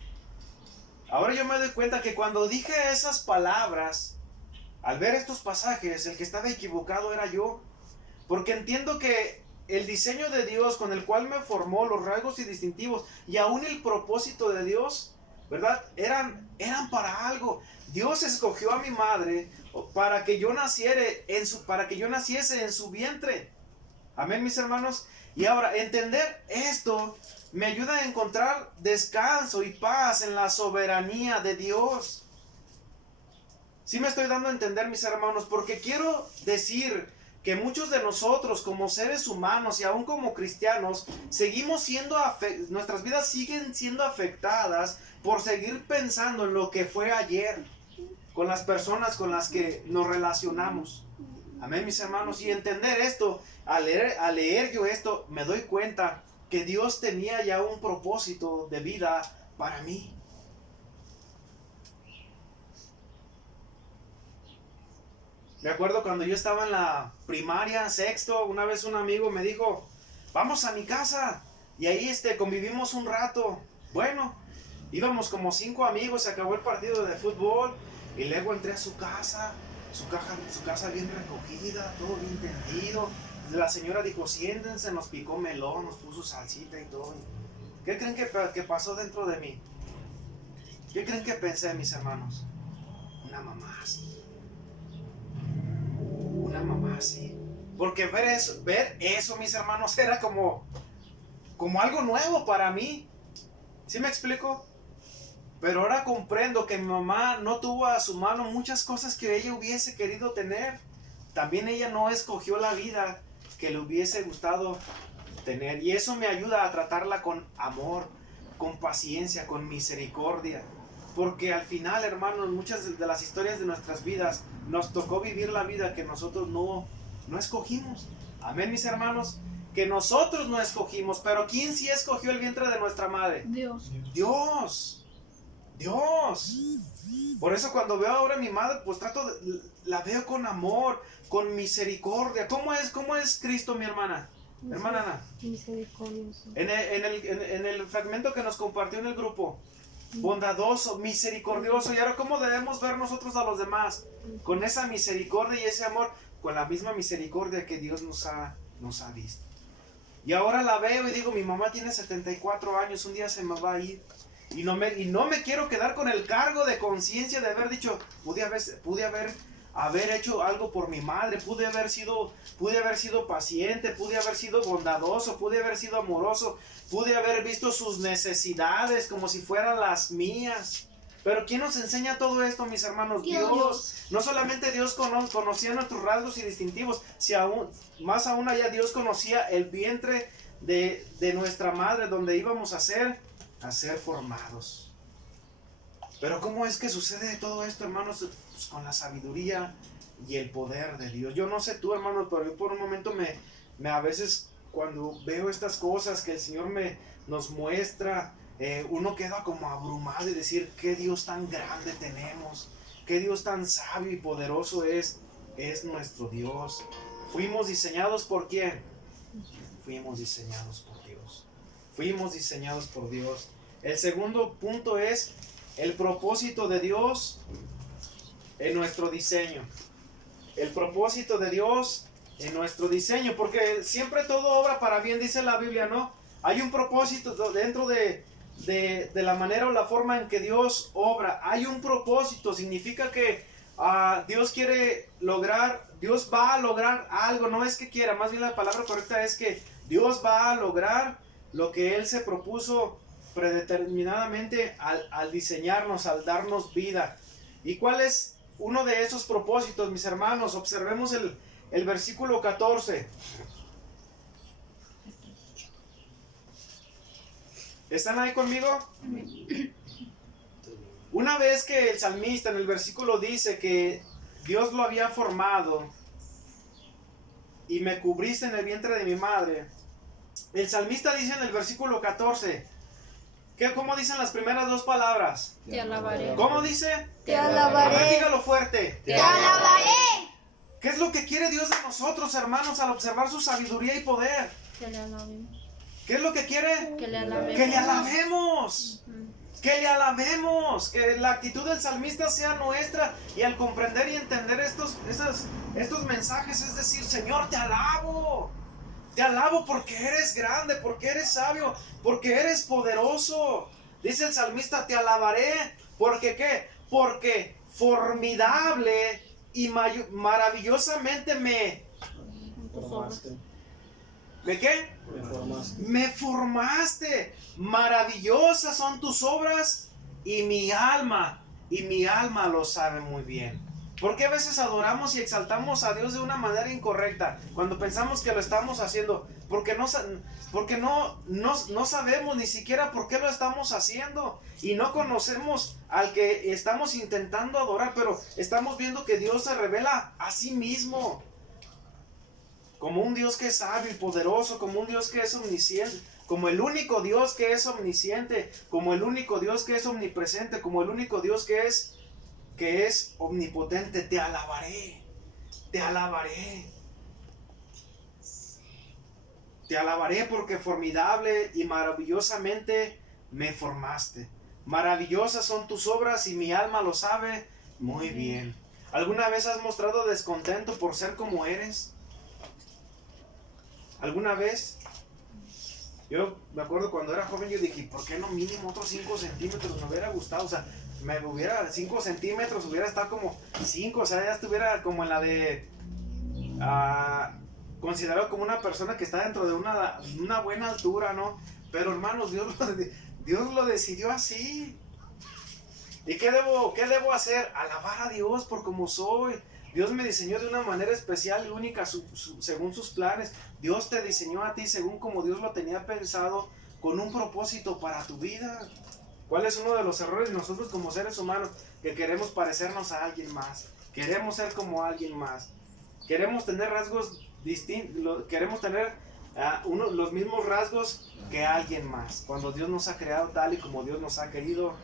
que cuando dije esas palabras, al ver estos pasajes, el que estaba equivocado era yo. Porque entiendo que el diseño de Dios con el cual me formó, los rasgos y distintivos, y aún el propósito de Dios, ¿verdad? Eran para algo. Dios escogió a mi madre para que yo naciese en su vientre. Amén, mis hermanos. Y ahora, entender esto me ayuda a encontrar descanso y paz en la soberanía de Dios. Sí me estoy dando a entender, mis hermanos, porque quiero decir que muchos de nosotros como seres humanos y aún como cristianos seguimos siendo nuestras vidas siguen siendo afectadas por seguir pensando en lo que fue ayer, con las personas con las que nos relacionamos. Amén, mis hermanos. Y entender esto, al leer yo esto, me doy cuenta que Dios tenía ya un propósito de vida para mí. Me acuerdo cuando yo estaba en la primaria, sexto, una vez un amigo me dijo, vamos a mi casa, y ahí convivimos un rato. Bueno, íbamos como 5 amigos, se acabó el partido de fútbol, y luego entré a su casa bien recogida, todo bien tendido. La señora dijo, siéntense, nos picó melón, nos puso salsita y todo. ¿Qué creen que pasó dentro de mí? ¿Qué creen que pensé, mis hermanos? Una mamá así. Una mamá así. Porque ver eso, mis hermanos, era como algo nuevo para mí. ¿Sí me explico? Pero ahora comprendo que mi mamá no tuvo a su mano muchas cosas que ella hubiese querido tener. También ella no escogió la vida que le hubiese gustado tener. Y eso me ayuda a tratarla con amor, con paciencia, con misericordia. Porque al final, hermanos, muchas de las historias de nuestras vidas nos tocó vivir la vida que nosotros no escogimos. Amén, mis hermanos. Que nosotros no escogimos. Pero ¿quién sí escogió el vientre de nuestra madre? Dios. Dios. Por eso cuando veo ahora a mi madre, pues la veo con amor, con misericordia. ¿Cómo es Cristo, mi hermana? Hermana Ana. Misericordioso. En el fragmento que nos compartió en el grupo, bondadoso, misericordioso. Y ahora, ¿cómo debemos ver nosotros a los demás? Con esa misericordia y ese amor, con la misma misericordia que Dios nos ha visto. Y ahora la veo y digo, mi mamá tiene 74 años, un día se me va a ir. Y no me quiero quedar con el cargo de conciencia de haber dicho, pude haber hecho algo por mi madre, pude haber sido paciente, pude haber sido bondadoso, pude haber sido amoroso, pude haber visto sus necesidades como si fueran las mías. Pero ¿quién nos enseña todo esto, mis hermanos? Dios. No solamente Dios conocía nuestros rasgos y distintivos, más aún allá Dios conocía el vientre de nuestra madre, donde íbamos a ser formados. Pero ¿cómo es que sucede todo esto, hermanos? Pues con la sabiduría y el poder de Dios. Yo no sé tú, hermanos, pero yo por un momento a veces cuando veo estas cosas que el Señor nos muestra, uno queda como abrumado y decir, qué Dios tan grande tenemos, qué Dios tan sabio y poderoso es nuestro Dios. ¿Fuimos diseñados por quién? Fuimos diseñados por Dios. Fuimos diseñados por Dios. El segundo punto es el propósito de Dios en nuestro diseño. El propósito de Dios en nuestro diseño, porque siempre todo obra para bien, dice la Biblia, ¿no? Hay un propósito dentro de la manera o la forma en que Dios obra. Hay un propósito, significa que Dios va a lograr algo, no es que quiera, más bien la palabra correcta es que Dios va a lograr lo que Él se propuso predeterminadamente al diseñarnos, al darnos vida. ¿Y cuál es uno de esos propósitos, mis hermanos? Observemos el versículo 14. ¿Están ahí conmigo? Una vez que el salmista en el versículo dice que Dios lo había formado y me cubriste en el vientre de mi madre, el salmista dice en el versículo 14, ¿cómo dicen las primeras dos palabras? Te alabaré. ¿Cómo dice? Te alabaré. A ver, dígalo fuerte. Te alabaré. ¿Qué es lo que quiere Dios de nosotros, hermanos, al observar su sabiduría y poder? Que le alabemos. ¿Qué es lo que quiere? Que le alabemos. Que le alabemos. Que le alabemos. Que la actitud del salmista sea nuestra. Y al comprender y entender estos mensajes, es decir, Señor, te alabo. Te alabo porque eres grande, porque eres sabio, porque eres poderoso. Dice el salmista, te alabaré. ¿Porque qué? Porque formidable y maravillosamente ¿me qué? Me formaste. Maravillosas son tus obras y mi alma lo sabe muy bien. ¿Por qué a veces adoramos y exaltamos a Dios de una manera incorrecta? Cuando pensamos que lo estamos haciendo. Porque no sabemos ni siquiera por qué lo estamos haciendo. Y no conocemos al que estamos intentando adorar. Pero estamos viendo que Dios se revela a sí mismo. Como un Dios que es sabio y poderoso. Como un Dios que es omnisciente. Como el único Dios que es omnisciente. Como el único Dios que es omnipresente. Como el único Dios que es omnipotente. Te alabaré, te alabaré, te alabaré porque formidable y maravillosamente me formaste. Maravillosas son tus obras y mi alma lo sabe muy bien. ¿Alguna vez has mostrado descontento por ser como eres? ¿Alguna vez? Yo me acuerdo cuando era joven, yo dije, ¿por qué no mínimo otros 5 centímetros? Me hubiera gustado, o sea, 5 centímetros, hubiera estado como 5, o sea, ya estuviera como en la de, considerado como una persona que está dentro de una buena altura, ¿no? Pero hermanos, Dios lo decidió así. ¿Y qué debo hacer? Alabar a Dios por como soy. Dios me diseñó de una manera especial y única según sus planes. Dios te diseñó a ti según como Dios lo tenía pensado, con un propósito para tu vida. ¿Cuál es uno de los errores de nosotros como seres humanos? Que queremos parecernos a alguien más. Queremos ser como alguien más. Queremos tener rasgos distintos. Queremos tener los mismos rasgos que alguien más. Cuando Dios nos ha creado tal y como Dios nos ha querido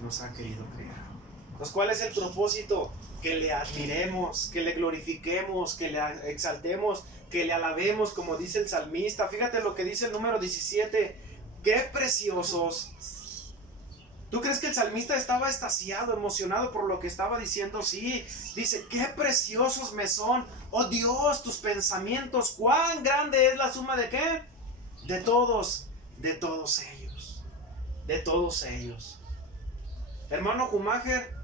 crear. Entonces, ¿cuál es el propósito? Que le admiremos, que le glorifiquemos, que le exaltemos, que le alabemos, como dice el salmista. Fíjate lo que dice el número 17. ¡Qué preciosos! ¿Tú crees que el salmista estaba extasiado, emocionado por lo que estaba diciendo? Sí, dice, ¡qué preciosos me son! ¡Oh Dios, tus pensamientos! ¿Cuán grande es la suma de qué? De todos ellos. De todos ellos. Hermano Schumacher,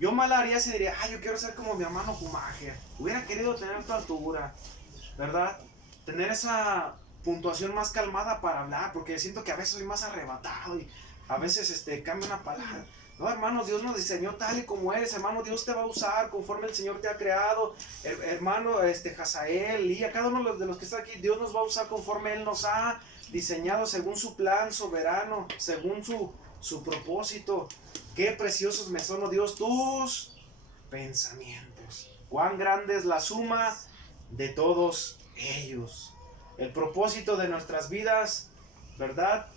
yo mal haría si diría, yo quiero ser como mi hermano Schumacher. Hubiera querido tener tu altura, ¿verdad? Tener esa puntuación más calmada para hablar, porque siento que a veces soy más arrebatado y a veces cambio una palabra. No, hermanos, Dios nos diseñó tal y como eres, hermano. Dios te va a usar conforme el Señor te ha creado. Hermano, Hazael, y a cada uno de los que está aquí, Dios nos va a usar conforme Él nos ha diseñado, según su plan soberano, según su propósito. Qué preciosos me son, oh Dios, tus pensamientos. Cuán grande es la suma de todos ellos. El propósito de nuestras vidas, ¿verdad?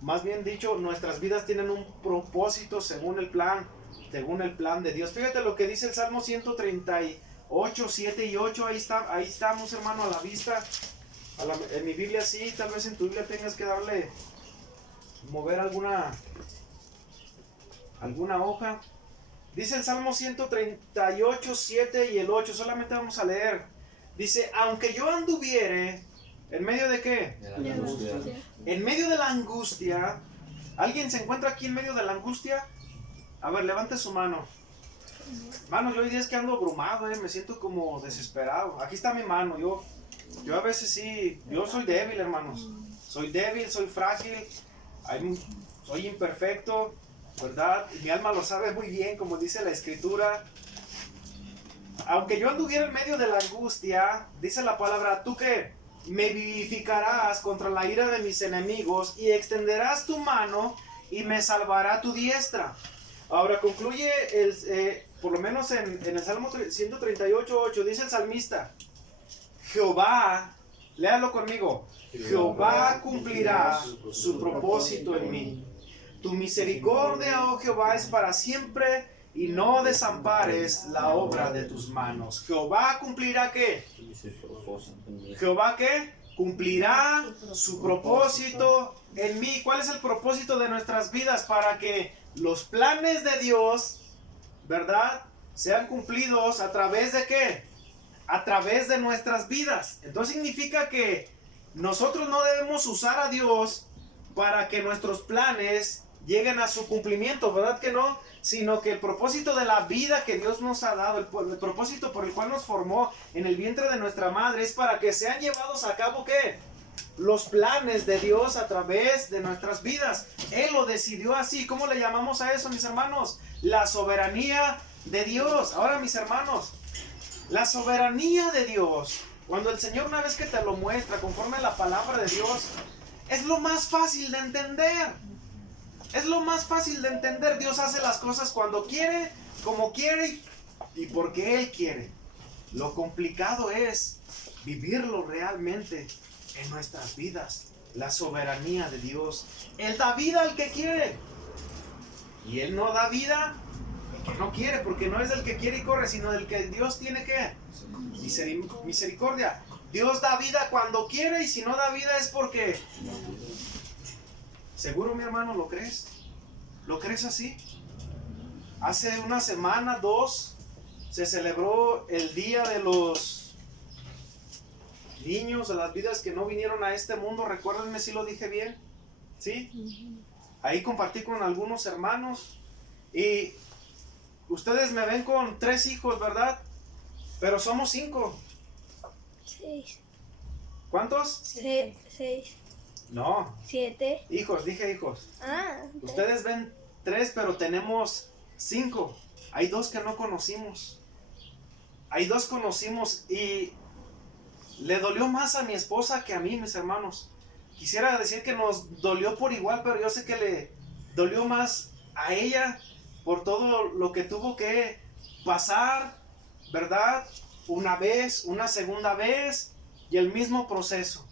Más bien dicho, nuestras vidas tienen un propósito según el plan de Dios. Fíjate lo que dice el Salmo 138, 7 y 8. Ahí estamos, hermano, a la vista. En mi Biblia sí, tal vez en tu Biblia tengas que mover alguna hoja. Dice el Salmo 138, 7 y el 8. Solamente vamos a leer. Dice, aunque yo anduviere, ¿en medio de qué? De la angustia. En medio de la angustia. ¿Alguien se encuentra aquí en medio de la angustia? A ver, levante su mano. Mano, yo hoy día es que ando abrumado, me siento como desesperado. Aquí está mi mano. Yo a veces sí, yo soy débil, hermanos. Soy débil, soy frágil, soy imperfecto, ¿verdad? Y mi alma lo sabe muy bien, como dice la Escritura. Aunque yo anduviera en medio de la angustia, dice la palabra, ¿tú qué? Me vivificarás contra la ira de mis enemigos y extenderás tu mano y me salvará tu diestra. Ahora concluye, por lo menos en el Salmo 138:8, dice el salmista, Jehová, léalo conmigo, Jehová cumplirá su propósito en mí. Tu misericordia, oh Jehová, es para siempre y no desampares la obra de tus manos. Jehová cumplirá ¿qué? Jehová ¿qué? Cumplirá su propósito en mí. ¿Cuál es el propósito de nuestras vidas? Para que los planes de Dios, ¿verdad?, sean cumplidos a través de ¿qué? A través de nuestras vidas. Entonces significa que nosotros no debemos usar a Dios para que nuestros planes lleguen a su cumplimiento, ¿verdad que no? Sino que el propósito de la vida que Dios nos ha dado, el propósito por el cual nos formó en el vientre de nuestra madre, es para que sean llevados a cabo ¿qué? Los planes de Dios a través de nuestras vidas. Él lo decidió así. ¿Cómo le llamamos a eso, mis hermanos? La soberanía de Dios. Ahora, mis hermanos, la soberanía de Dios, cuando el Señor una vez que te lo muestra conforme a la palabra de Dios, es lo más fácil de entender. Es lo más fácil de entender. Dios hace las cosas cuando quiere, como quiere y porque Él quiere. Lo complicado es vivirlo realmente en nuestras vidas. La soberanía de Dios. Él da vida al que quiere. Y Él no da vida al que no quiere, porque no es del que quiere y corre, sino del que Dios tiene que misericordia. Dios da vida cuando quiere, y si no da vida es porque... ¿Seguro, mi hermano, lo crees? ¿Lo crees así? Hace una semana, 2, se celebró el Día de los Niños, de las vidas que no vinieron a este mundo. Recuérdenme si lo dije bien. ¿Sí? Ahí compartí con algunos hermanos. Y ustedes me ven con 3 hijos, ¿verdad? Pero somos 5. 6. ¿Cuántos? 6. No. 7. Hijos, dije hijos. Ah. Ustedes ven 3, pero tenemos 5. Hay 2 que no conocimos. Hay 2 conocimos y le dolió más a mi esposa que a mí, mis hermanos. Quisiera decir que nos dolió por igual, pero yo sé que le dolió más a ella por todo lo que tuvo que pasar, ¿verdad? Una vez, una segunda vez y el mismo proceso.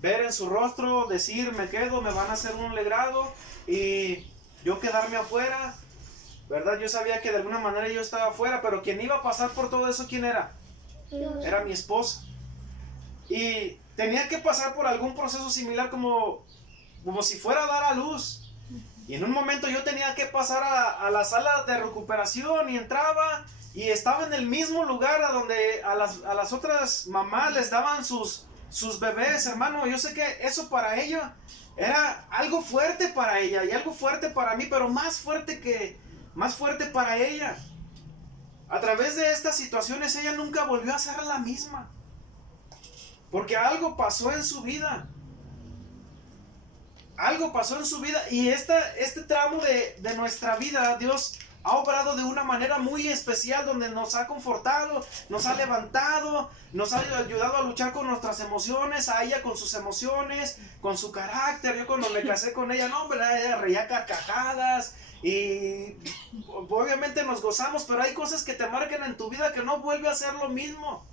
Ver en su rostro, decir, me quedo, me van a hacer un legrado y yo quedarme afuera, ¿verdad? Yo sabía que de alguna manera yo estaba afuera, pero quien iba a pasar por todo eso, ¿quién era? Era mi esposa. Y tenía que pasar por algún proceso similar como si fuera a dar a luz. Y en un momento yo tenía que pasar a la sala de recuperación y entraba y estaba en el mismo lugar a donde a las otras mamás les daban sus bebés, hermano. Yo sé que eso para ella era algo fuerte para ella y algo fuerte para mí, pero más fuerte para ella. A través de estas situaciones ella nunca volvió a ser la misma, porque algo pasó en su vida. Algo pasó en su vida y este tramo de nuestra vida, Dios ha obrado de una manera muy especial, donde nos ha confortado, nos ha levantado, nos ha ayudado a luchar con nuestras emociones, a ella con sus emociones, con su carácter. Yo cuando me casé con ella, no, hombre, ella reía carcajadas y obviamente nos gozamos, pero hay cosas que te marcan en tu vida que no vuelve a ser lo mismo.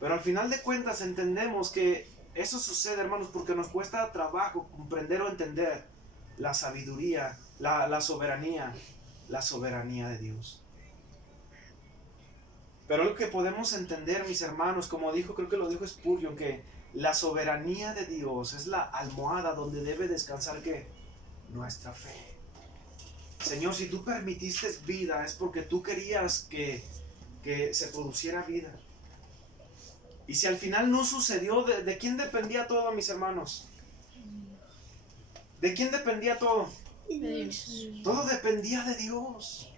Pero al final de cuentas entendemos que eso sucede, hermanos, porque nos cuesta trabajo comprender o entender la sabiduría, la soberanía de Dios. Pero lo que podemos entender, mis hermanos, como dijo, creo que lo dijo Spurgeon, que la soberanía de Dios es la almohada donde debe descansar ¿qué? Nuestra fe. Señor, si tú permitiste vida, es porque tú querías que se produciera vida. Y si al final no sucedió, ¿de quién dependía todo, mis hermanos? ¿De quién dependía todo? Todo dependía de Dios.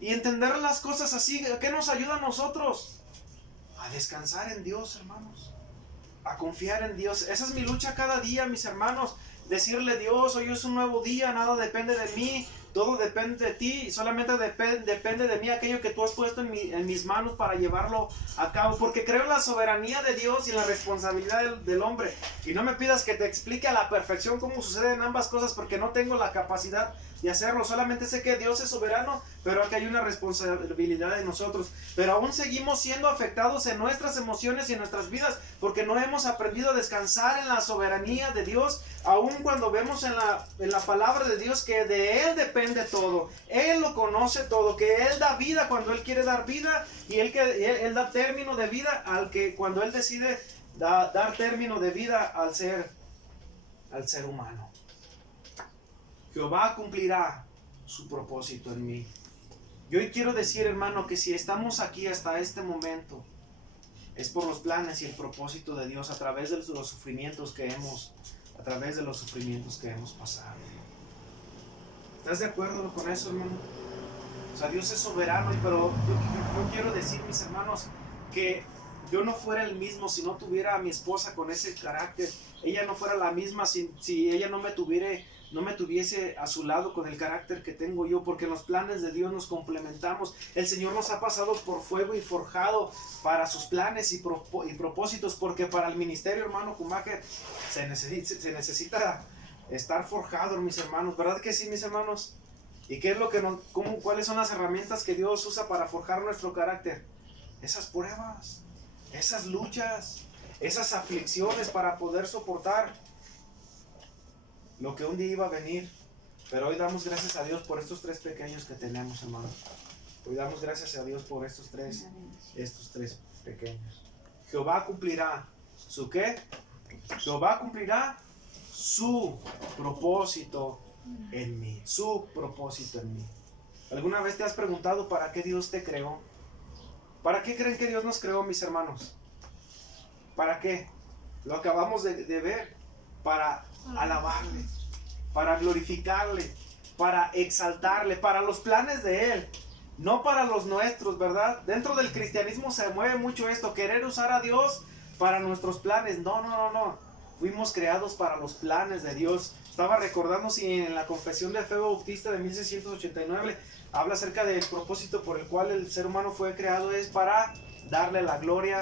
Y entender las cosas así, ¿qué nos ayuda a nosotros? A descansar en Dios, hermanos. A confiar en Dios. Esa es mi lucha cada día, mis hermanos. Decirle, Dios, hoy es un nuevo día, nada depende de mí. Todo depende de ti y solamente depende de mí aquello que tú has puesto en mis manos para llevarlo a cabo. Porque creo en la soberanía de Dios y en la responsabilidad del hombre. Y no me pidas que te explique a la perfección cómo suceden ambas cosas, porque no tengo la capacidad de hacerlo. Solamente sé que Dios es soberano, pero que hay una responsabilidad de nosotros. Pero aún seguimos siendo afectados en nuestras emociones y en nuestras vidas, porque no hemos aprendido a descansar en la soberanía de Dios. Aún cuando vemos en la palabra de Dios que de Él depende todo, Él lo conoce todo, que Él da vida cuando Él quiere dar vida, y Él da término de vida cuando Él decide dar término de vida al ser humano. Jehová cumplirá su propósito en mí. Y hoy quiero decir, hermano, que si estamos aquí hasta este momento, es por los planes y el propósito de Dios a través de los sufrimientos que hemos pasado. ¿Estás de acuerdo con eso, hermano? O sea, Dios es soberano, pero yo quiero decir, mis hermanos, que yo no fuera el mismo si no tuviera a mi esposa con ese carácter. Ella no fuera la misma si ella no me tuviera tuviese a su lado con el carácter que tengo yo, porque en los planes de Dios nos complementamos. El Señor nos ha pasado por fuego y forjado para sus planes y propósitos, porque para el ministerio, hermano Schumacher, se necesita estar forjado, mis hermanos. ¿Verdad que sí, mis hermanos? ¿Y qué es lo que cuáles son las herramientas que Dios usa para forjar nuestro carácter? Esas pruebas, esas luchas, esas aflicciones para poder soportar lo que un día iba a venir. Pero hoy damos gracias a Dios por estos 3 pequeños que tenemos, hermano. Hoy damos gracias a Dios por estos tres pequeños. Jehová cumplirá ¿su qué? Jehová cumplirá su propósito en mí. Su propósito en mí. ¿Alguna vez te has preguntado para qué Dios te creó? ¿Para qué creen que Dios nos creó, mis hermanos? ¿Para qué? Lo acabamos de ver. Para alabarle, para glorificarle, para exaltarle, para los planes de Él, no para los nuestros, ¿verdad? Dentro del cristianismo se mueve mucho esto, querer usar a Dios para nuestros planes. No. Fuimos creados para los planes de Dios. Estaba recordando si en la Confesión de Fe Bautista de 1689 habla acerca del propósito por el cual el ser humano fue creado, es para darle la gloria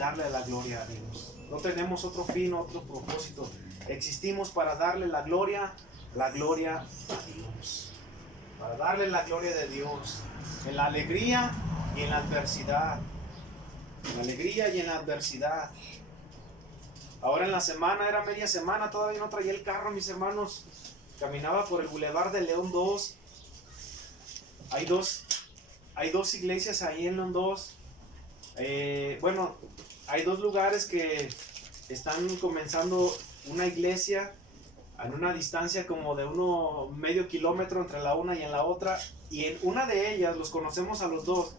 a Dios. No tenemos otro fin, otro propósito. Existimos para darle la gloria a Dios. Para darle la gloria de Dios. En la alegría y en la adversidad. En la alegría y en la adversidad. Ahora en la semana, era media semana, todavía no traía el carro, mis hermanos. Caminaba por el Boulevard de León 2. Hay dos iglesias ahí en León 2. Hay 2 lugares que están comenzando una iglesia en una distancia como de medio kilómetro entre la una y en la otra, y en una de ellas los conocemos a los 2.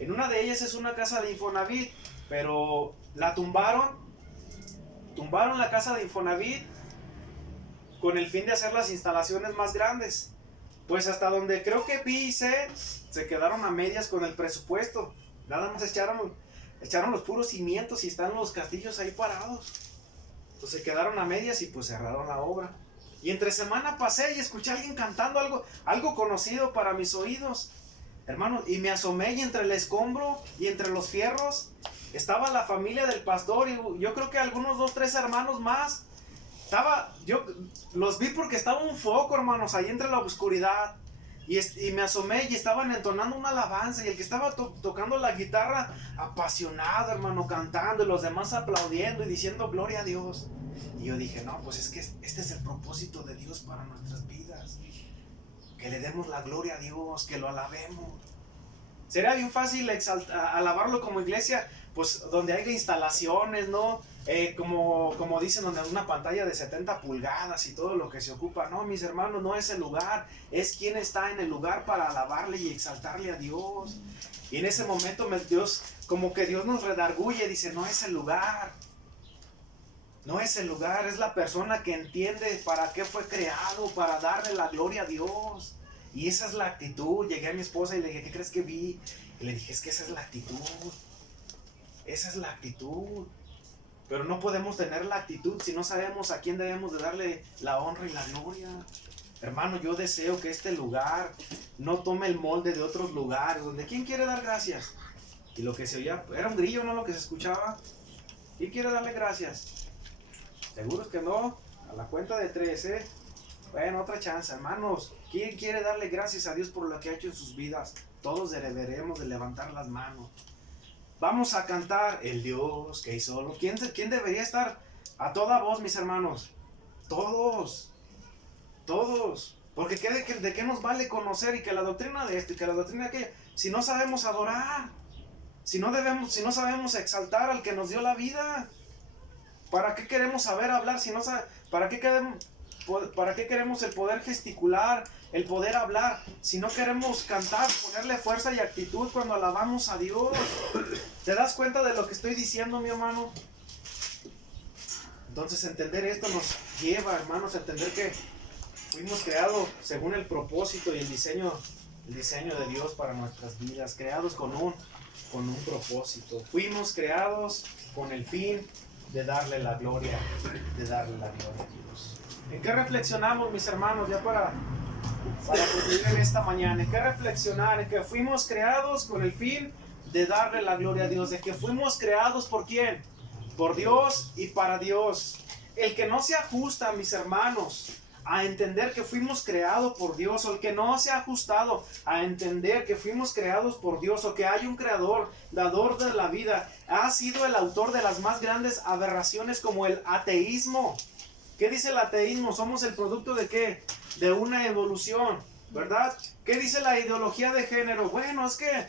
En una de ellas es una casa de Infonavit, pero la tumbaron la casa de Infonavit con el fin de hacer las instalaciones más grandes. Pues hasta donde creo que vi y sé, se quedaron a medias con el presupuesto. Nada más echaron los puros cimientos y están los castillos ahí parados. Pues se quedaron a medias y pues cerraron la obra. Y entre semana pasé y escuché a alguien cantando algo conocido para mis oídos, hermano, y me asomé y entre el escombro y entre los fierros estaba la familia del pastor, y yo creo que algunos 2, 3 hermanos más. Yo los vi porque estaba un foco, hermanos, ahí entre la oscuridad. Y me asomé y estaban entonando una alabanza, y el que estaba tocando la guitarra apasionado, hermano, cantando, y los demás aplaudiendo y diciendo gloria a Dios. Y yo dije, no, pues es que este es el propósito de Dios para nuestras vidas, que le demos la gloria a Dios, que lo alabemos. Sería bien fácil alabarlo como iglesia, pues donde hay instalaciones, ¿no? Como dicen, donde hay una pantalla de 70 pulgadas y todo lo que se ocupa. No, mis hermanos, no es el lugar, es quien está en el lugar para alabarle y exaltarle a Dios. Y en ese momento Dios nos redarguye, dice, no es el lugar. No es el lugar, es la persona que entiende para qué fue creado, para darle la gloria a Dios. Y esa es la actitud. Llegué a mi esposa y le dije, ¿qué crees que vi? Y le dije, es que esa es la actitud. Esa es la actitud. Pero no podemos tener la actitud si no sabemos a quién debemos de darle la honra y la gloria. Hermano, yo deseo que este lugar no tome el molde de otros lugares donde ¿quién quiere dar gracias? Y lo que se oía, era un grillo, ¿no? Lo que se escuchaba. ¿Quién quiere darle gracias? ¿Seguros que no? A la cuenta de 3, ¿eh? Bueno, otra chance, hermanos. ¿Quién quiere darle gracias a Dios por lo que ha hecho en sus vidas? Todos deberemos de levantar las manos. Vamos a cantar el Dios que hizo solo. ¿Quién debería estar a toda voz, mis hermanos? Todos. Porque ¿de qué nos vale conocer y que la doctrina de esto y que la doctrina de aquello? Si no sabemos adorar, si no sabemos exaltar al que nos dio la vida. ¿Para qué queremos saber hablar? ¿Para qué queremos el poder gesticular, el poder hablar, si no queremos cantar, ponerle fuerza y actitud cuando alabamos a Dios? ¿Te das cuenta de lo que estoy diciendo, mi hermano? Entonces entender esto nos lleva, hermanos, a entender que fuimos creados según el propósito y el diseño de Dios para nuestras vidas, creados con un propósito. Fuimos creados con el fin de darle la gloria a Dios. ¿En qué reflexionamos, mis hermanos, ya para concluir en esta mañana? ¿En qué reflexionar? En que fuimos creados con el fin de darle la gloria a Dios, de que fuimos creados ¿por quién? Por Dios y para Dios. El que no se ajusta, mis hermanos, a entender que fuimos creados por Dios, o el que no se ha ajustado a entender que fuimos creados por Dios, o que hay un creador, dador de la vida, ha sido el autor de las más grandes aberraciones como el ateísmo. ¿Qué dice el ateísmo? Somos el producto de ¿qué? De una evolución, ¿verdad? ¿Qué dice la ideología de género? Bueno, es que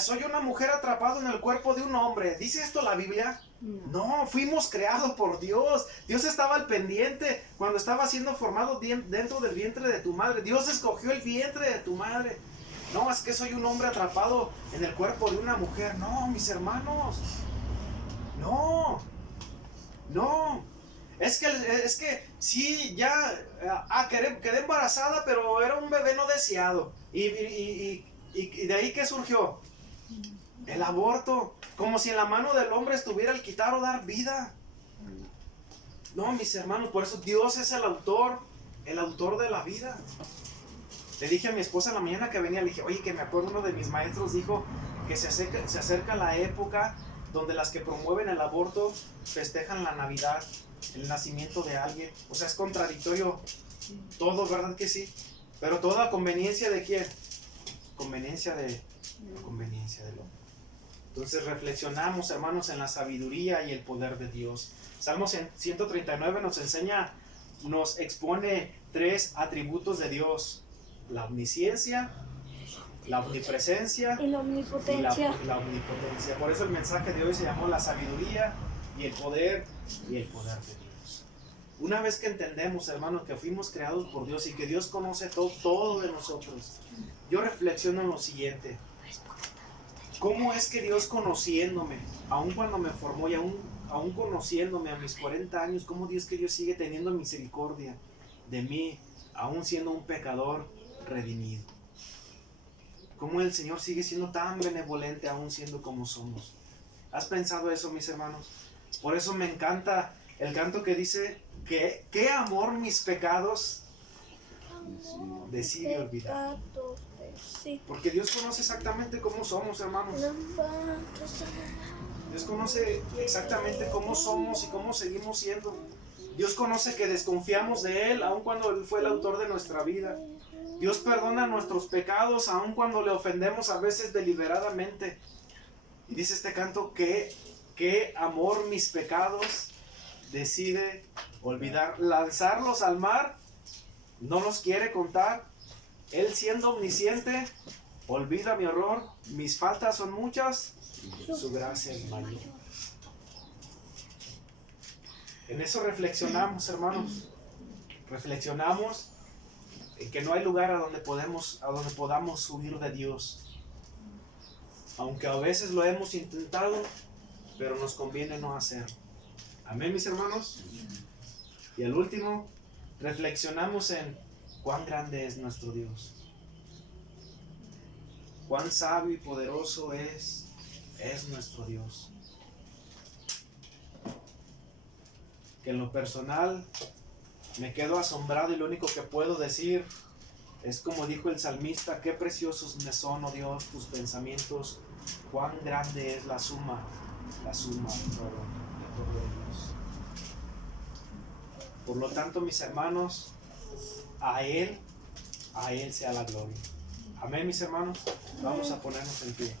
soy una mujer atrapada en el cuerpo de un hombre. ¿Dice esto la Biblia? No, fuimos creados por Dios. Dios estaba al pendiente cuando estaba siendo formado dentro del vientre de tu madre. Dios escogió el vientre de tu madre. No, es que soy un hombre atrapado en el cuerpo de una mujer. No, mis hermanos. No. Es que sí, ya quedé embarazada, pero era un bebé no deseado. Y de ahí ¿qué surgió? El aborto. Como si en la mano del hombre estuviera el quitar o dar vida. No, mis hermanos, por eso Dios es el autor de la vida. Le dije a mi esposa en la mañana que venía, le dije, oye, que me acuerdo, uno de mis maestros dijo que se acerca la época donde las que promueven el aborto festejan la Navidad, el nacimiento de alguien. O sea, es contradictorio todo, ¿verdad que sí? Pero toda conveniencia ¿de quién? Conveniencia del hombre. Entonces reflexionamos, hermanos, en la sabiduría y el poder de Dios. Salmo 139 nos expone 3 atributos de Dios: la omnisciencia, la omnipresencia Y la omnipotencia. y la omnipotencia. Por eso el mensaje de hoy se llamó la sabiduría y el poder de Dios. Una vez que entendemos, hermanos, que fuimos creados por Dios y que Dios conoce todo de nosotros, yo reflexiono en lo siguiente: ¿cómo es que Dios, conociéndome, aun cuando me formó y aun conociéndome a mis 40 años, cómo Dios sigue teniendo misericordia de mí, aun siendo un pecador redimido? ¿Cómo el Señor sigue siendo tan benevolente aun siendo como somos? ¿Has pensado eso, mis hermanos? Por eso me encanta el canto que dice que ¿qué amor mis pecados decide olvidar? Porque Dios conoce exactamente cómo somos, hermanos. Dios conoce exactamente cómo somos y cómo seguimos siendo. Dios conoce que desconfiamos de Él, aun cuando Él fue el autor de nuestra vida. Dios perdona nuestros pecados, aun cuando le ofendemos a veces deliberadamente. Y dice este canto que ¿qué amor mis pecados decide olvidar? Lanzarlos al mar, no los quiere contar. Él, siendo omnisciente, olvida mi error. Mis faltas son muchas, su gracia es mayor. En eso reflexionamos, hermanos. Reflexionamos en que no hay lugar a donde podamos huir de Dios. Aunque a veces lo hemos intentado, pero nos conviene no hacerlo. Amén, mis hermanos. Y al último, reflexionamos en cuán grande es nuestro Dios. Cuán sabio y poderoso es nuestro Dios. Que en lo personal me quedo asombrado y lo único que puedo decir es como dijo el salmista: qué preciosos me son, oh Dios, tus pensamientos, cuán grande es la suma de todo de Dios. Por lo tanto, mis hermanos, a Él sea la gloria. Amén, mis hermanos. Vamos a ponernos en pie.